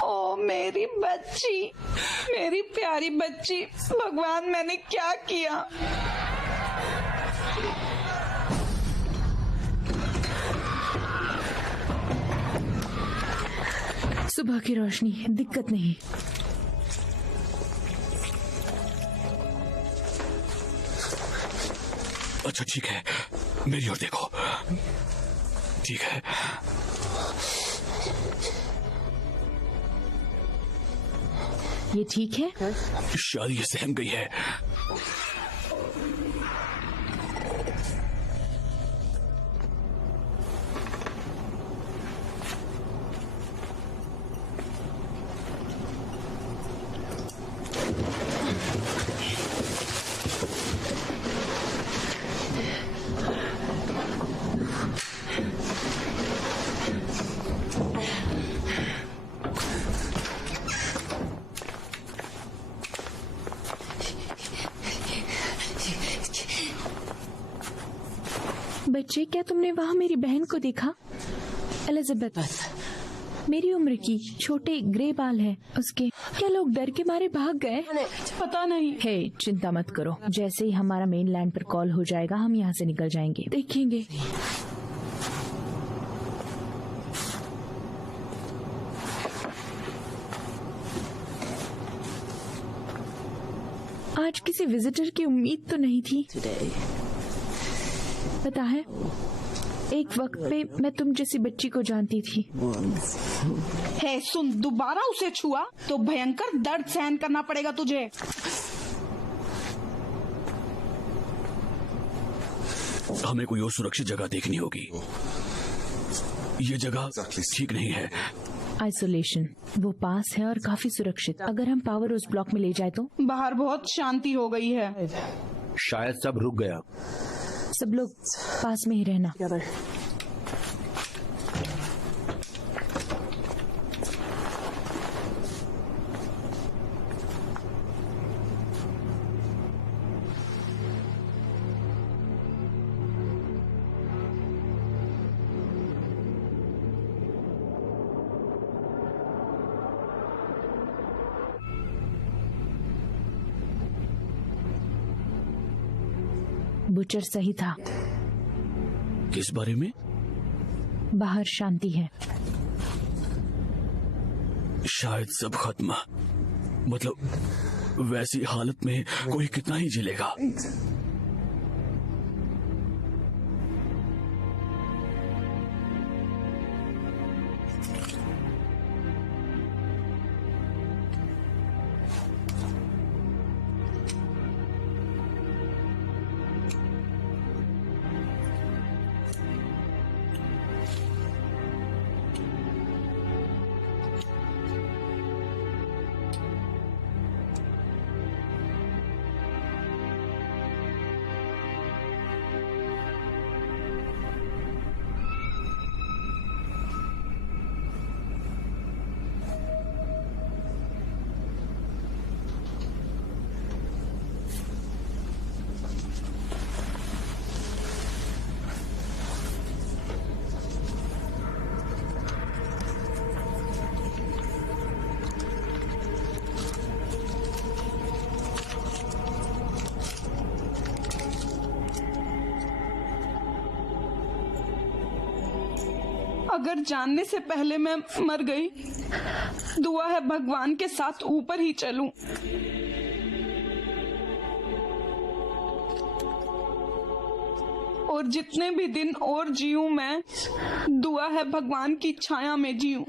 ओ मेरी बच्ची, मेरी प्यारी बच्ची, भगवान मैंने क्या किया? सुबह की रोशनी, दिक्कत नहीं। अच्छा ठीक है, मेरी ओर देखो। ठीक है। ये ठीक है? शायद ये सहम गई है। बच्चे, क्या तुमने वहाँ मेरी बहन को देखा? एलिजाबेथ, मेरी उम्र की, छोटे ग्रे बाल है उसके। क्या लोग डर के मारे भाग गए? पता नहीं। हे, चिंता मत करो, जैसे ही हमारा मेन लैंड पर कॉल हो जाएगा हम यहाँ से निकल जाएंगे, देखेंगे। आज किसी विजिटर की उम्मीद तो नहीं थी। पता है, एक वक्त पे मैं तुम जैसी बच्ची को जानती थी। हे सुन, दोबारा उसे छुआ तो भयंकर दर्द सहन करना पड़ेगा तुझे। हमें कोई और सुरक्षित जगह देखनी होगी। ये जगह ठीक नहीं है। आइसोलेशन, वो पास है और काफी सुरक्षित। अगर हम पावर उस ब्लॉक में ले जाए तो? बाहर बहुत शांति हो गई है। शायद सब रुक गया। सब लोग पास में ही रहना। बुचर सही था। किस बारे में? बाहर शांति है। शायद सब खत्म। मतलब वैसी हालत में कोई कितना ही झेलेगा। अगर जानने से पहले मैं मर गई, दुआ है भगवान के साथ ऊपर ही चलूं। और जितने भी दिन और जीऊं मैं, दुआ है भगवान की छाया में जीऊं।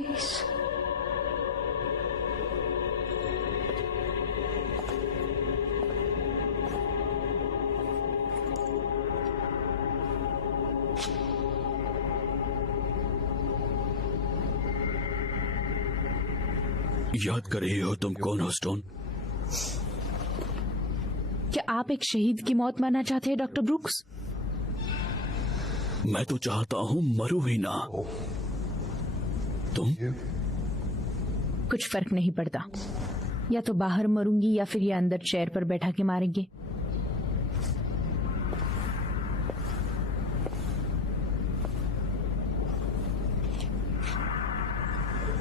याद कर रही हो तुम कौन हो, स्टोन? क्या आप एक शहीद की मौत मरना चाहते हैं, डॉक्टर ब्रूक्स? मैं तो चाहता हूँ मरूं ही ना। तुम? कुछ फर्क नहीं पड़ता। या तो बाहर मरूंगी या फिर ये अंदर चेयर पर बैठा के मारेंगे।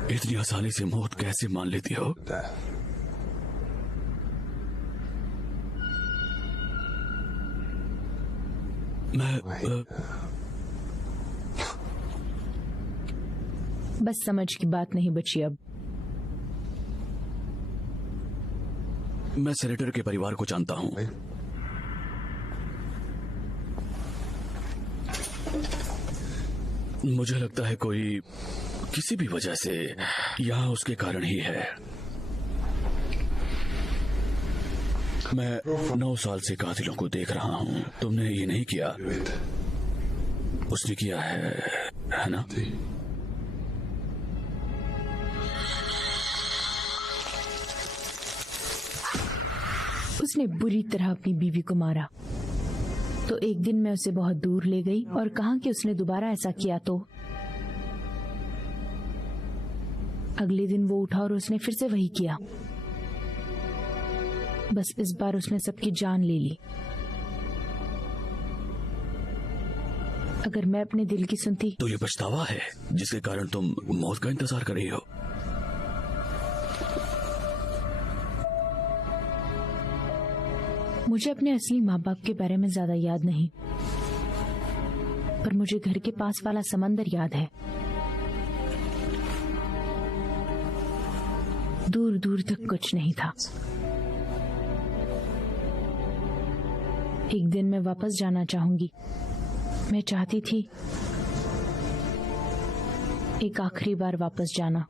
इतनी आसानी से मौत कैसे मान लेती हो? मैं बस समझ की बात नहीं बची अब। मैं सेनेटर के परिवार को जानता हूं। मुझे लगता है कोई किसी भी वजह से यहाँ उसके कारण ही है। मैं 9 साल से कातिलों को देख रहा हूँ। तुमने ये नहीं किया, उसने किया है ना? उसने बुरी तरह अपनी बीवी को मारा। तो एक दिन मैं उसे बहुत दूर ले गई और कहा कि उसने दोबारा ऐसा किया तो अगले दिन वो उठा और उसने फिर से वही किया। बस इस बार उसने सबकी जान ले ली। अगर मैं अपने दिल की सुनती तो ये पछतावा है जिसके कारण तुम मौत का इंतजार कर रही हो। मुझे अपने असली माँ बाप के बारे में ज्यादा याद नहीं, पर मुझे घर के पास वाला समंदर याद है। दूर दूर तक कुछ नहीं था। एक दिन मैं वापस जाना चाहूंगी। मैं चाहती थी एक आखिरी बार वापस जाना।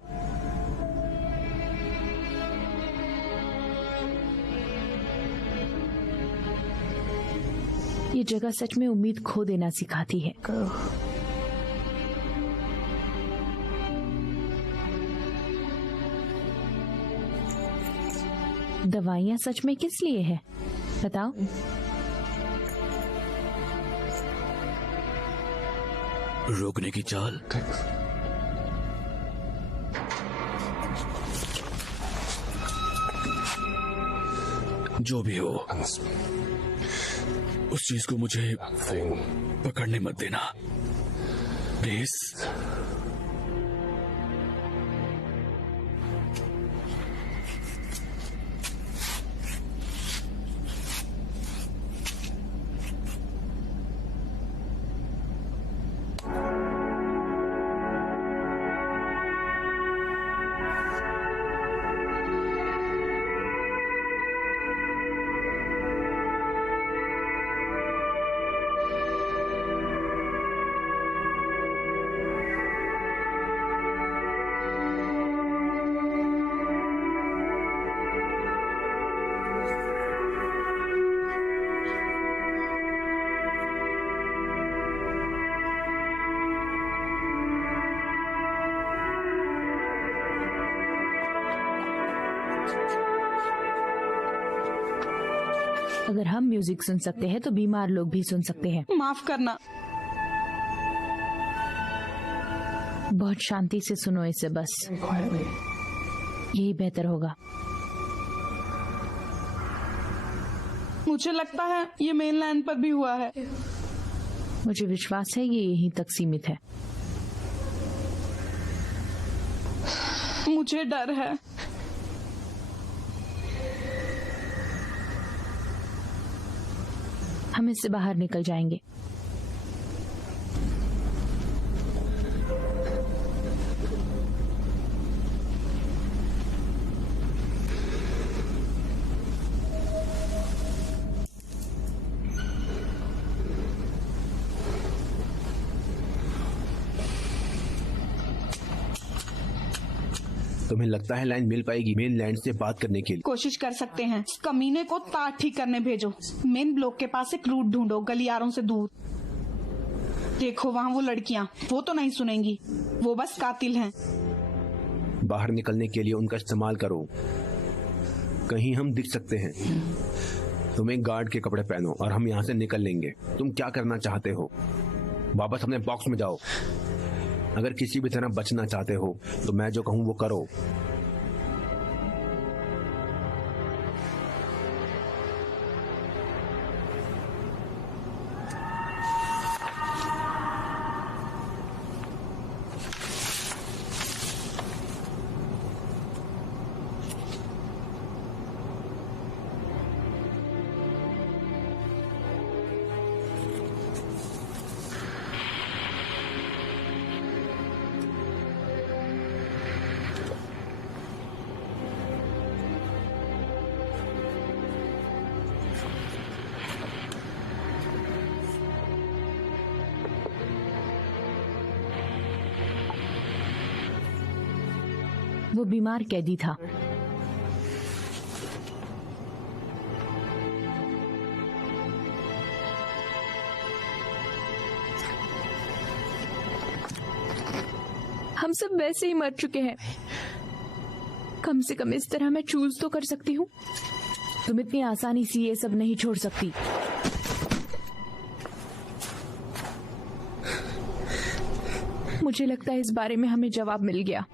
ये जगह सच में उम्मीद खो देना सिखाती है। दवाइयां सच में किस लिए है बताओ? रोकने की चाल। जो भी हो, उस चीज को मुझे पकड़ने मत देना प्लीज। अगर हम म्यूजिक सुन सकते हैं तो बीमार लोग भी सुन सकते हैं। माफ करना। बहुत शांति से सुनो इसे, बस यही बेहतर होगा। मुझे लगता है ये मेनलैंड पर भी हुआ है। मुझे विश्वास है ये यहीं तक सीमित है। मुझे डर है। हम इससे बाहर निकल जाएंगे। तुम्हें लगता है लाइन मिल पाएगी मेन लैंड से बात करने के लिए? कोशिश कर सकते हैं। इस कमीने को तार ठीक करने भेजो। मेन ब्लॉक के पास एक रूट ढूंढो गलियारों से दूर। देखो वहाँ वो लड़कियाँ, वो तो नहीं सुनेंगी, वो बस कातिल हैं। बाहर निकलने के लिए उनका इस्तेमाल करो। कहीं हम दिख सकते हैं। तुम एक गार्ड के कपड़े पहनो और हम यहाँ से निकल लेंगे। तुम क्या करना चाहते हो? वापस अपने बॉक्स में जाओ। अगर किसी भी तरह बचना चाहते हो तो मैं जो कहूँ वो करो। वो बीमार कैदी था। हम सब वैसे ही मर चुके हैं। कम से कम इस तरह मैं चूज तो कर सकती हूँ। तुम इतनी आसानी से ये सब नहीं छोड़ सकती। मुझे लगता है इस बारे में हमें जवाब मिल गया।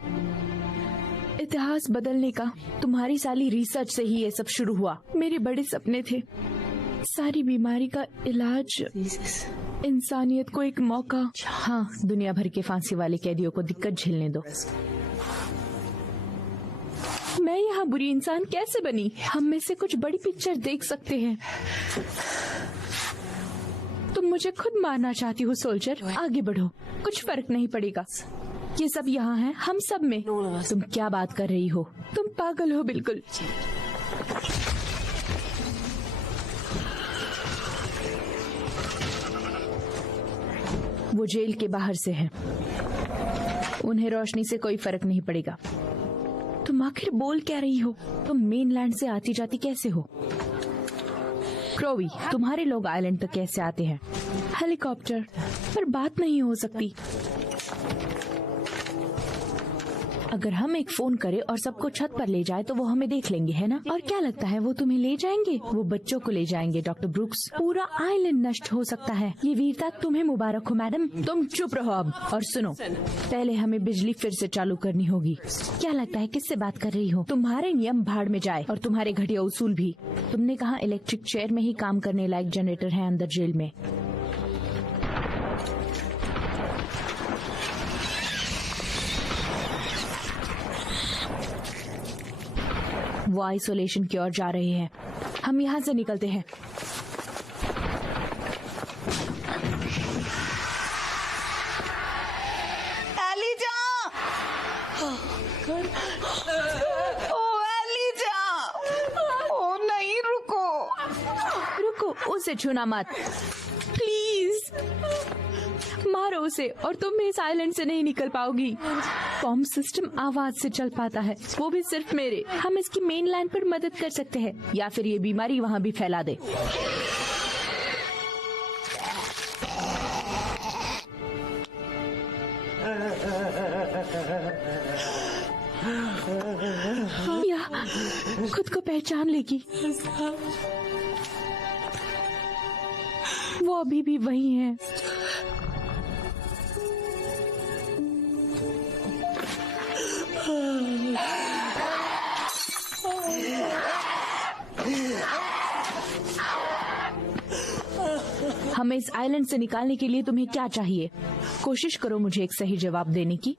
इतिहास बदलने का तुम्हारी साली रिसर्च से ही ये सब शुरू हुआ। मेरे बड़े सपने थे। सारी बीमारी का इलाज इंसानियत को एक मौका। हाँ, दुनिया भर के फांसी वाले कैदियों को दिक्कत झेलने दो। मैं यहाँ बुरी इंसान कैसे बनी? हम में से कुछ बड़ी पिक्चर देख सकते हैं। तुम मुझे खुद मारना चाहती हो सोल्जर? आगे बढ़ो, कुछ फर्क नहीं पड़ेगा। ये सब यहाँ है, हम सब में। तुम क्या बात कर रही हो? तुम पागल हो बिल्कुल। वो जेल के बाहर से है, उन्हें रोशनी से कोई फर्क नहीं पड़ेगा। तुम आखिर बोल क्या रही हो? तुम मेनलैंड से आती जाती कैसे हो? क्रोवी, तुम्हारे लोग आइलैंड तक कैसे आते हैं? हेलीकॉप्टर। पर बात नहीं हो सकती। अगर हम एक फोन करें और सबको छत पर ले जाए तो वो हमें देख लेंगे, है ना? और क्या लगता है वो तुम्हें ले जाएंगे? वो बच्चों को ले जाएंगे डॉक्टर ब्रूक्स। पूरा आइलैंड नष्ट हो सकता है। ये वीरता तुम्हें मुबारक हो मैडम। तुम चुप रहो अब और सुनो, पहले हमें बिजली फिर से चालू करनी होगी। क्या लगता है किससे बात कर रही हो? तुम्हारे नियम भाड़ में जाए और तुम्हारे घटिया उसूल भी। तुमने कहा इलेक्ट्रिक चेयर में ही काम करने लायक जनरेटर है अंदर जेल में। वो आइसोलेशन की ओर जा रहे हैं। हम यहाँ से निकलते हैं। एलिजा! ओ एलिजा! ओ नहीं, रुको। रुको, उसे छूना मत। प्लीज मारो उसे और तुम इस आइलैंड से नहीं निकल पाओगी। पंप सिस्टम आवाज से चल पाता है, वो भी सिर्फ मेरे। हम इसकी मेनलैंड पर मदद कर सकते हैं या फिर ये बीमारी वहाँ भी फैला दे। या खुद को पहचान लेगी। वो अभी भी वही है। हमें इस आइलैंड से निकालने के लिए तुम्हें क्या चाहिए? कोशिश करो मुझे एक सही जवाब देने की।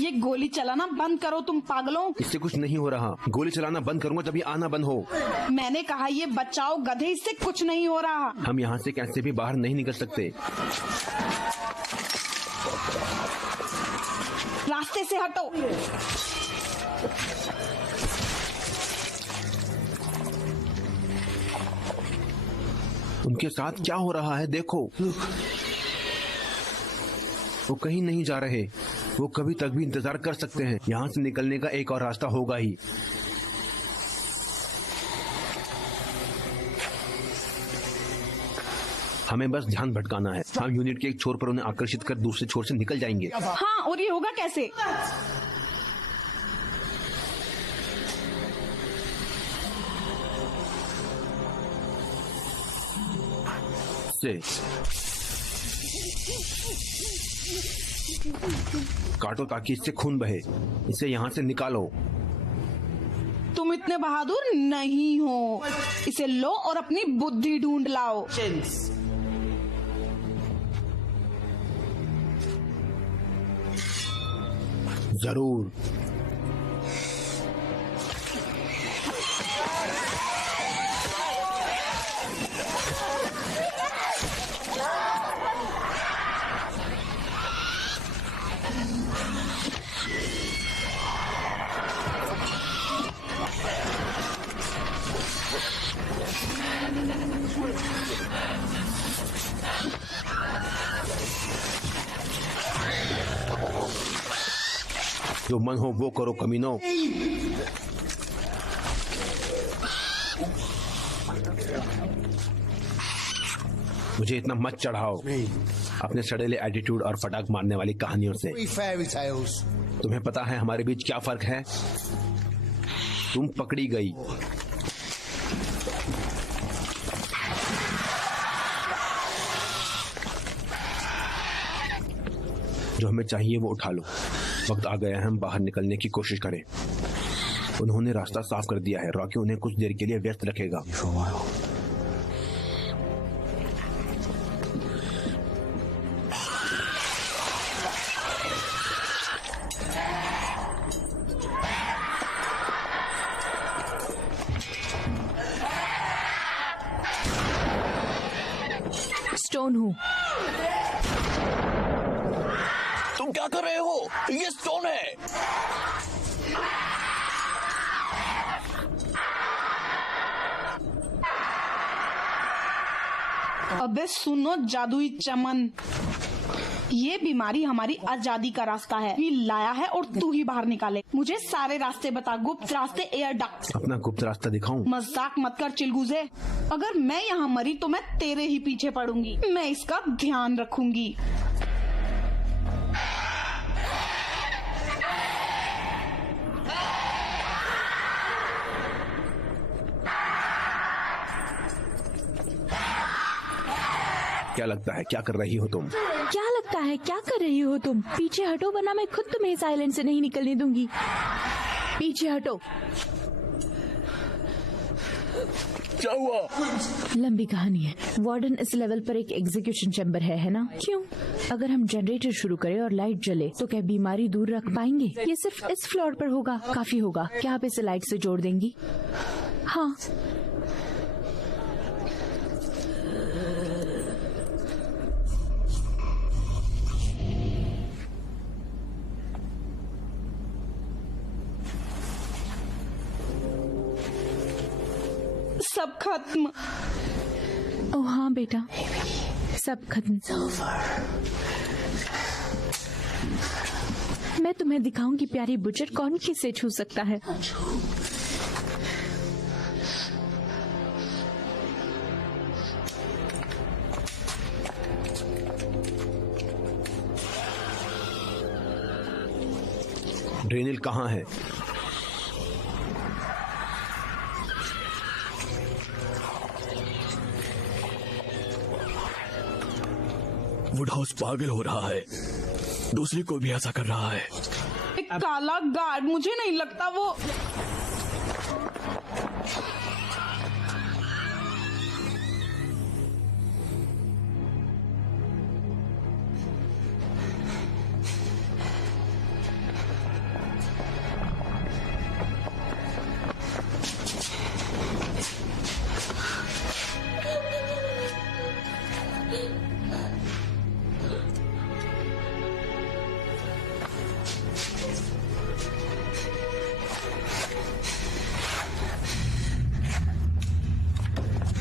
ये गोली चलाना बंद करो तुम पागलों। इससे कुछ नहीं हो रहा। गोली चलाना बंद करूंगा जब ये आना बंद हो। मैंने कहा ये बचाओ गधे, इससे कुछ नहीं हो रहा। हम यहाँ से कैसे भी बाहर नहीं निकल सकते। रास्ते से हटो। उनके साथ क्या हो रहा है देखो। वो कहीं नहीं जा रहे। वो कभी तक भी इंतजार कर सकते हैं। यहाँ से निकलने का एक और रास्ता होगा ही। हमें बस ध्यान भटकाना है। हम यूनिट के एक छोर पर उन्हें आकर्षित कर दूसरे छोर से निकल जाएंगे। हाँ, और ये होगा कैसे? से काटो ताकि इससे खून बहे। इसे यहाँ से निकालो। तुम इतने बहादुर नहीं हो। इसे लो और अपनी बुद्धि ढूंढ लाओ। जरूर। जो मन हो वो करो कमीनों। मुझे इतना मत चढ़ाओ अपने सड़ेले एटीट्यूड और फटाक मारने वाली कहानियों से। तुम्हें पता है हमारे बीच क्या फर्क है? तुम पकड़ी गई। जो हमें चाहिए वो उठा लो। वक्त आ गया है हम बाहर निकलने की कोशिश करें। उन्होंने रास्ता साफ कर दिया है। रॉकी उन्हें कुछ देर के लिए व्यस्त रखेगा। For a while. स्टोन हूँ। तुम क्या कर रहे हो? ये स्टोन है। अबे सुनो जादुई चमन, ये बीमारी हमारी आजादी का रास्ता है। ये लाया है और तू ही बाहर निकाले। मुझे सारे रास्ते बता, गुप्त रास्ते, एयर डक्ट। अपना गुप्त रास्ता दिखाऊं? मजाक मत कर चिलगुजे। अगर मैं यहाँ मरी तो मैं तेरे ही पीछे पड़ूंगी। मैं इसका ध्यान रखूंगी। क्या लगता है, क्या कर रही हो तुम? क्या लगता है, क्या कर रही हो तुम? पीछे हटो वरना मैं खुद तुम्हें इस आइलैंड से नहीं निकलने दूंगी। पीछे हटो। क्या हुआ? लंबी कहानी है। वार्डन इस लेवल पर एक एग्जीक्यूशन चैम्बर है ना? क्यों? अगर हम जनरेटर शुरू करें और लाइट जले तो क्या बीमारी दूर रख पाएंगे? ये सिर्फ इस फ्लोर पर होगा, काफी होगा। क्या आप इसे लाइट से जोड़ देंगी? हाँ। सब खत्म। ओह हाँ बेटा, सब खत्म। मैं तुम्हें दिखाऊंगी प्यारी बुचर, कौन किसे छू सकता है। ड्रेनिल कहाँ है? वुडहाउस पागल हो रहा है। दूसरी कोई भी ऐसा कर रहा है। एक काला गार्ड, मुझे नहीं लगता वो।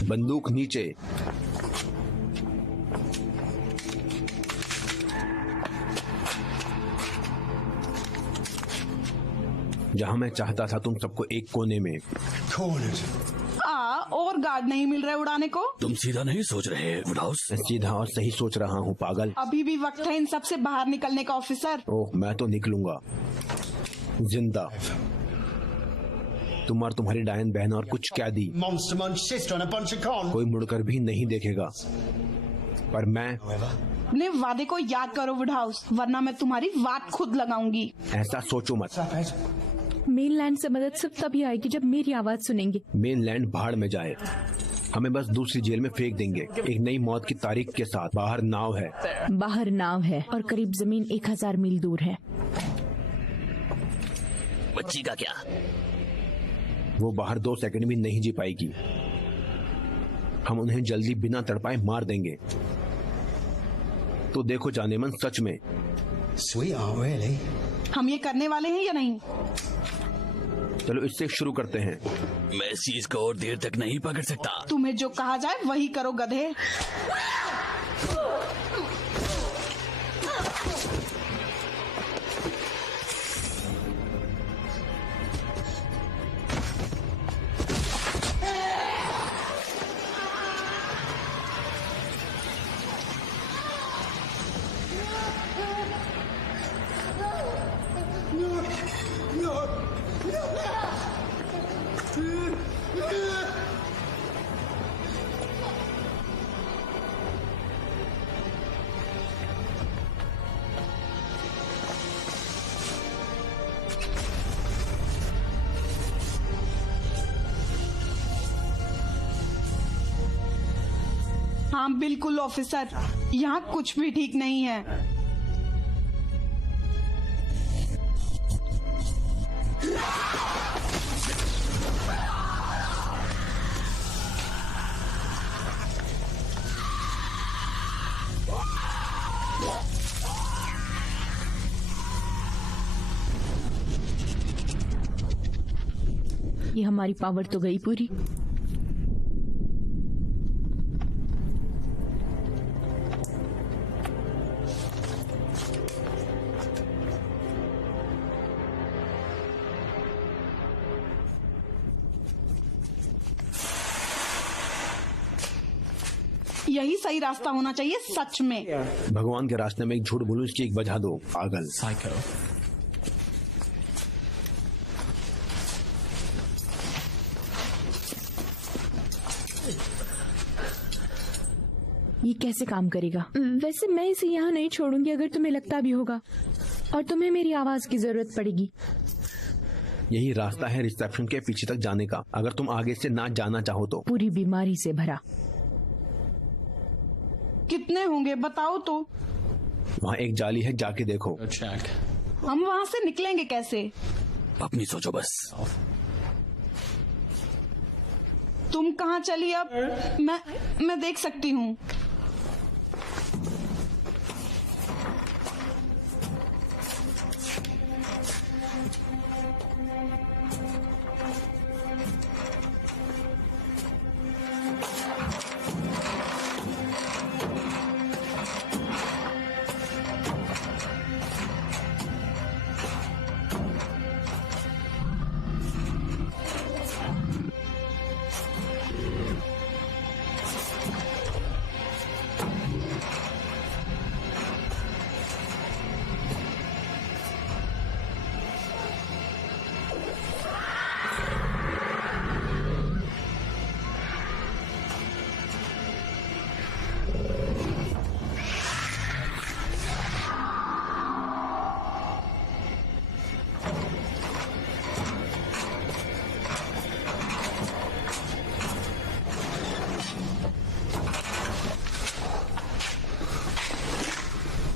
बंदूक नीचे। जहां मैं चाहता था तुम सबको एक कोने में। Cornered. और गार्ड नहीं मिल रहे उड़ाने को। तुम सीधा नहीं सोच रहे वुडहाउस? मैं सीधा और सही सोच रहा हूँ पागल। अभी भी वक्त है इन सब से बाहर निकलने का ऑफिसर। ओह, मैं तो निकलूंगा जिंदा। तुम और तुम्हारी डायन बहन और कुछ कैदी। Monster Munch sister on a bunch of con. कोई मुड़कर भी नहीं देखेगा। पर मैं अपने वादे को याद करो वुडहाउस, वरना मैं तुम्हारी वाट खुद लगाऊंगी। ऐसा सोचो मत। मेनलैंड से मदद सिर्फ तभी आएगी जब मेरी आवाज सुनेंगे। मेनलैंड भाड़ में जाए, हमें बस दूसरी जेल में फेंक देंगे। एक नई मौत की तारीख के साथ। बाहर नाव है। बाहर नाव है और करीब जमीन 1000 मील दूर है। बच्ची का क्या? वो बाहर 2 सेकंड भी नहीं जी पाएगी। हम उन्हें जल्दी बिना तड़पाए मार देंगे। तो देखो जानेमन, सच में। Sweetheart, really? हम ये करने वाले हैं या नहीं? चलो इससे शुरू करते हैं। मैं इस चीज को और देर तक नहीं पकड़ सकता। तुम्हें जो कहा जाए वही करो गधे। हाँ बिल्कुल ऑफिसर, यहाँ कुछ भी ठीक नहीं है। ये हमारी पावर तो गई पूरी। यही सही रास्ता होना चाहिए सच में। भगवान के रास्ते में एक झूठ बोलूं, इसकी एक बजा दो पागल। ये कैसे काम करेगा? वैसे मैं इसे यहाँ नहीं छोड़ूंगी अगर तुम्हें लगता भी होगा, और तुम्हें मेरी आवाज की जरूरत पड़ेगी। यही रास्ता है रिसेप्शन के पीछे तक जाने का, अगर तुम आगे से ना जाना चाहो तो। पूरी बीमारी से भरा। कितने होंगे बताओ तो। वहाँ एक जाली है, जाके देखो। हम वहाँ से निकलेंगे कैसे? अपनी सोचो बस। तुम कहाँ चली अब? मैं देख सकती हूँ।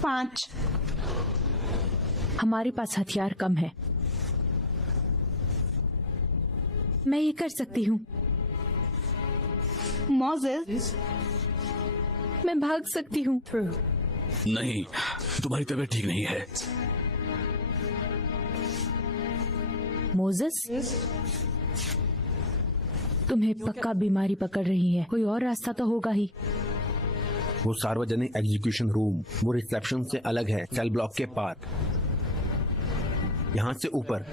पाँच। हमारे पास हथियार कम है। मैं ये कर सकती हूँ। मोजेस, मैं भाग सकती हूँ। नहीं, तुम्हारी तबीयत ठीक नहीं है। मोजेस, तुम्हें पक्का बीमारी पकड़ रही है। कोई और रास्ता तो होगा ही। वो सार्वजनिक एग्जीक्यूशन रूम, वो रिसेप्शन से अलग है, सेल ब्लॉक के पार। यहाँ से ऊपर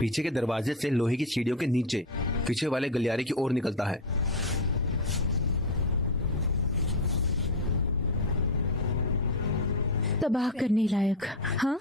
पीछे के दरवाजे से लोहे की सीढ़ियों के नीचे पीछे वाले गलियारे की ओर निकलता है। तबाह करने लायक। हाँ,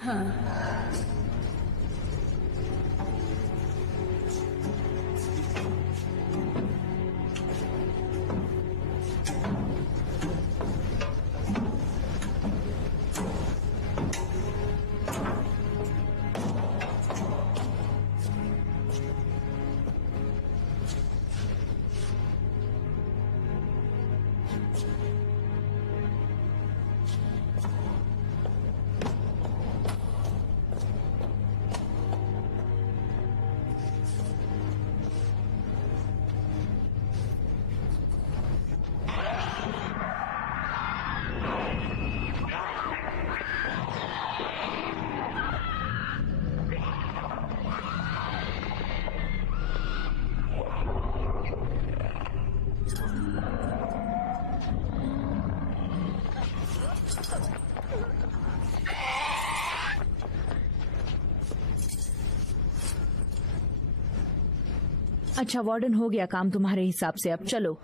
अच्छा वार्डन, हो गया काम तुम्हारे हिसाब से। अब चलो।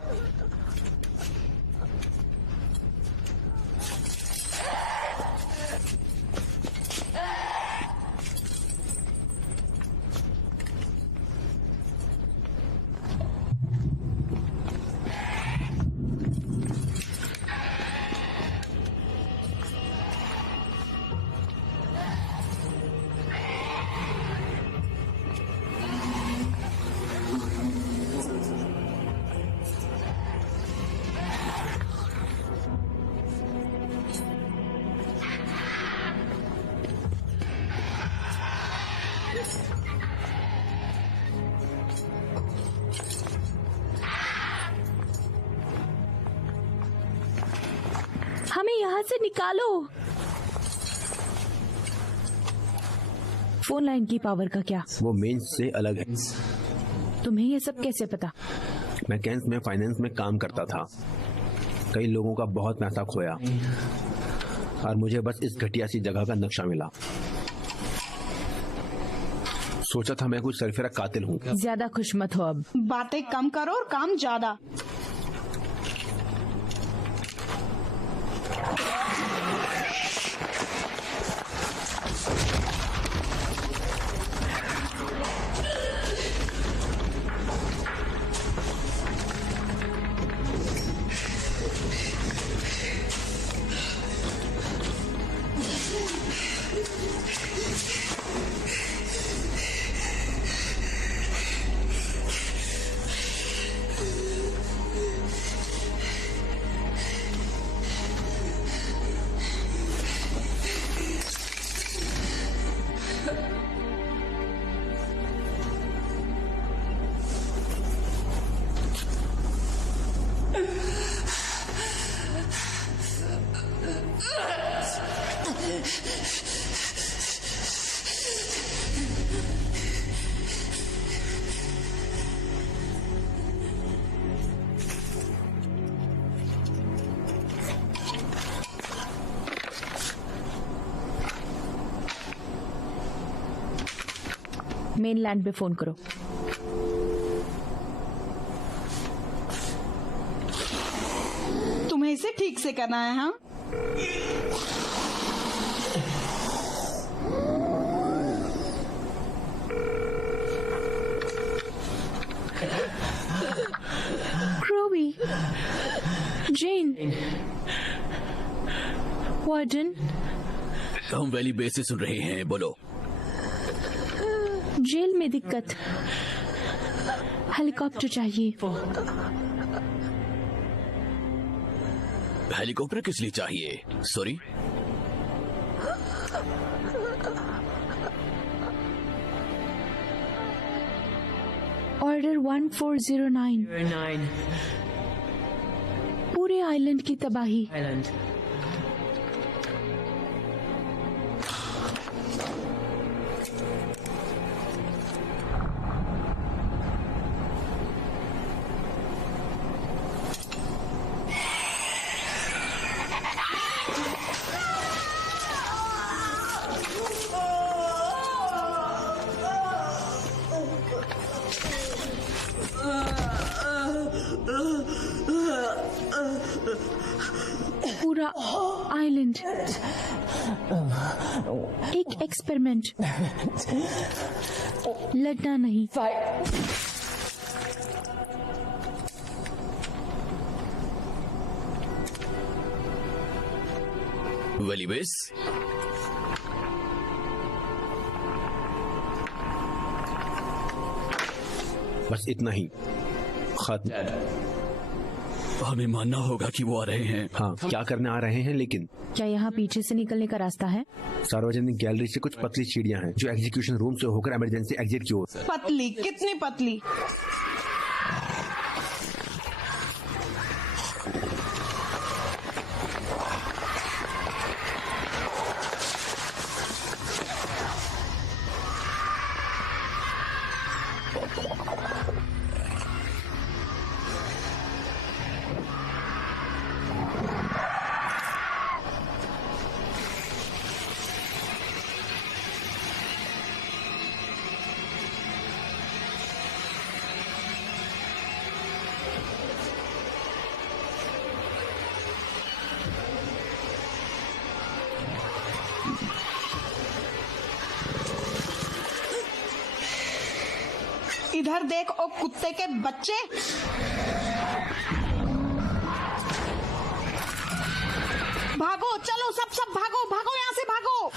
से निकालो। फोन लाइन की पावर का क्या? वो मेन से अलग है। तुम्हें ये सब कैसे पता? मैं कैंस में फाइनेंस में काम करता था। कई लोगों का बहुत पैसा खोया और मुझे बस इस घटिया सी जगह का नक्शा मिला। सोचा था मैं कुछ सरफिरा कातिल हूँ। ज्यादा खुश मत हो अब। बातें कम करो और काम ज्यादा। मेनलैंड पे फोन करो। तुम्हें इसे ठीक से करना है, हाँ? क्रोवी, जेन, वार्डन। हम वैली बेस से सुन रहे हैं, बोलो। जेल में दिक्कत, हेलीकॉप्टर चाहिए। हेलीकॉप्टर किस लिए चाहिए? Sorry, order 1409। पूरे आइलैंड की तबाही। पूरा आइलैंड एक एक्सपेरिमेंट। लड़ना नहीं। Valley base. बस इतना ही, खत्म। हमें मानना होगा कि वो आ रहे हैं। हाँ, क्या करने आ रहे हैं? लेकिन क्या यहाँ पीछे से निकलने का रास्ता है? सार्वजनिक गैलरी से कुछ पतली सीढ़ियाँ हैं जो एग्जीक्यूशन रूम से होकर इमरजेंसी एग्जिट की ओर। पतली? कितनी पतली? इधर देख ओ कुत्ते के बच्चे। भागो, चलो सब भागो, भागो यहाँ से भागो।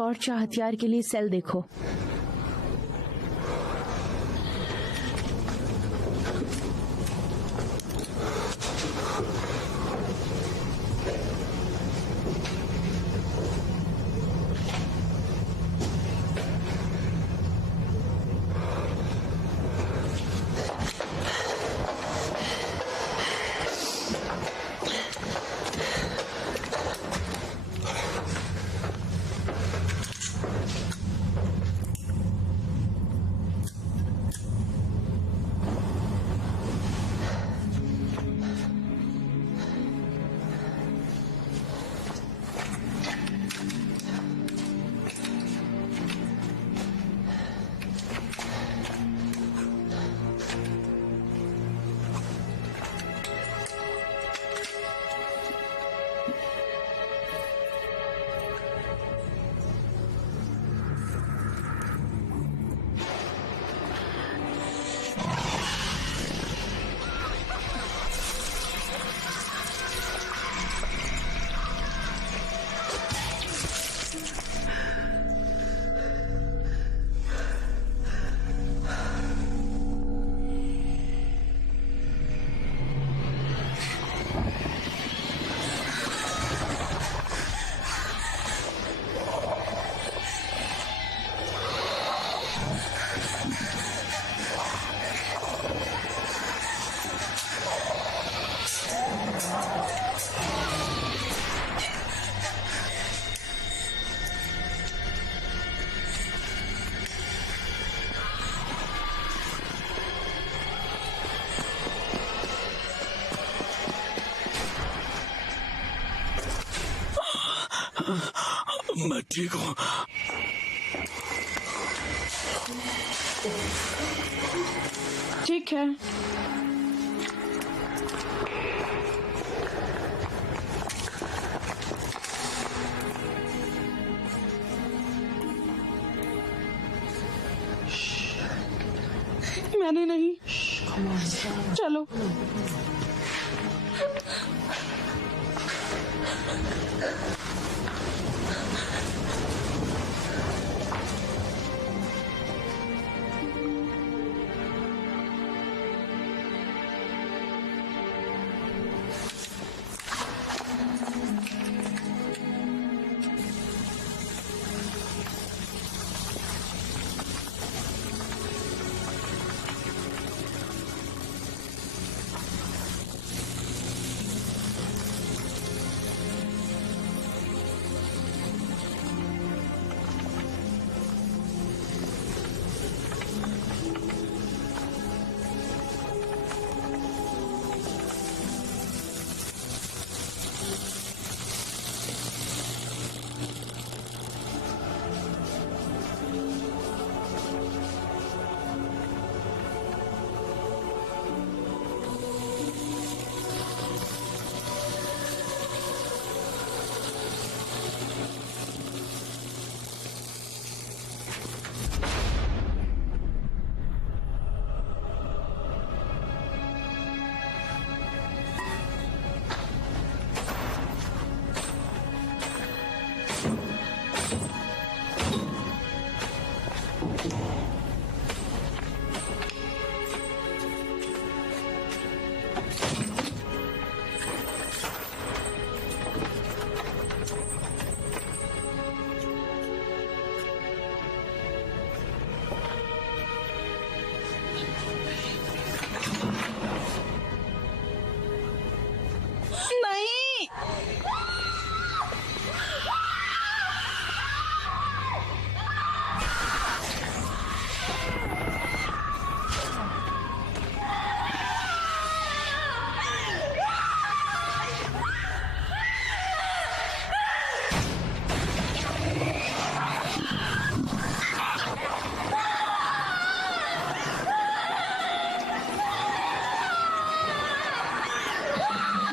टॉर्च या हथियार के लिए सेल देखो। मैं ठीक हूँ। ठीक है। मैंने नहीं। चलो।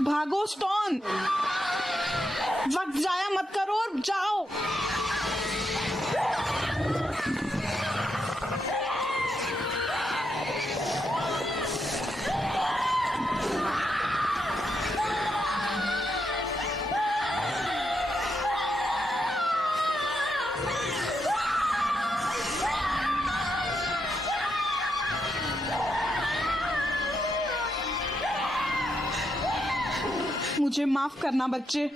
भागो स्टोन, वक्त जाया मत करो और जाओ। मुझे माफ करना बच्चे।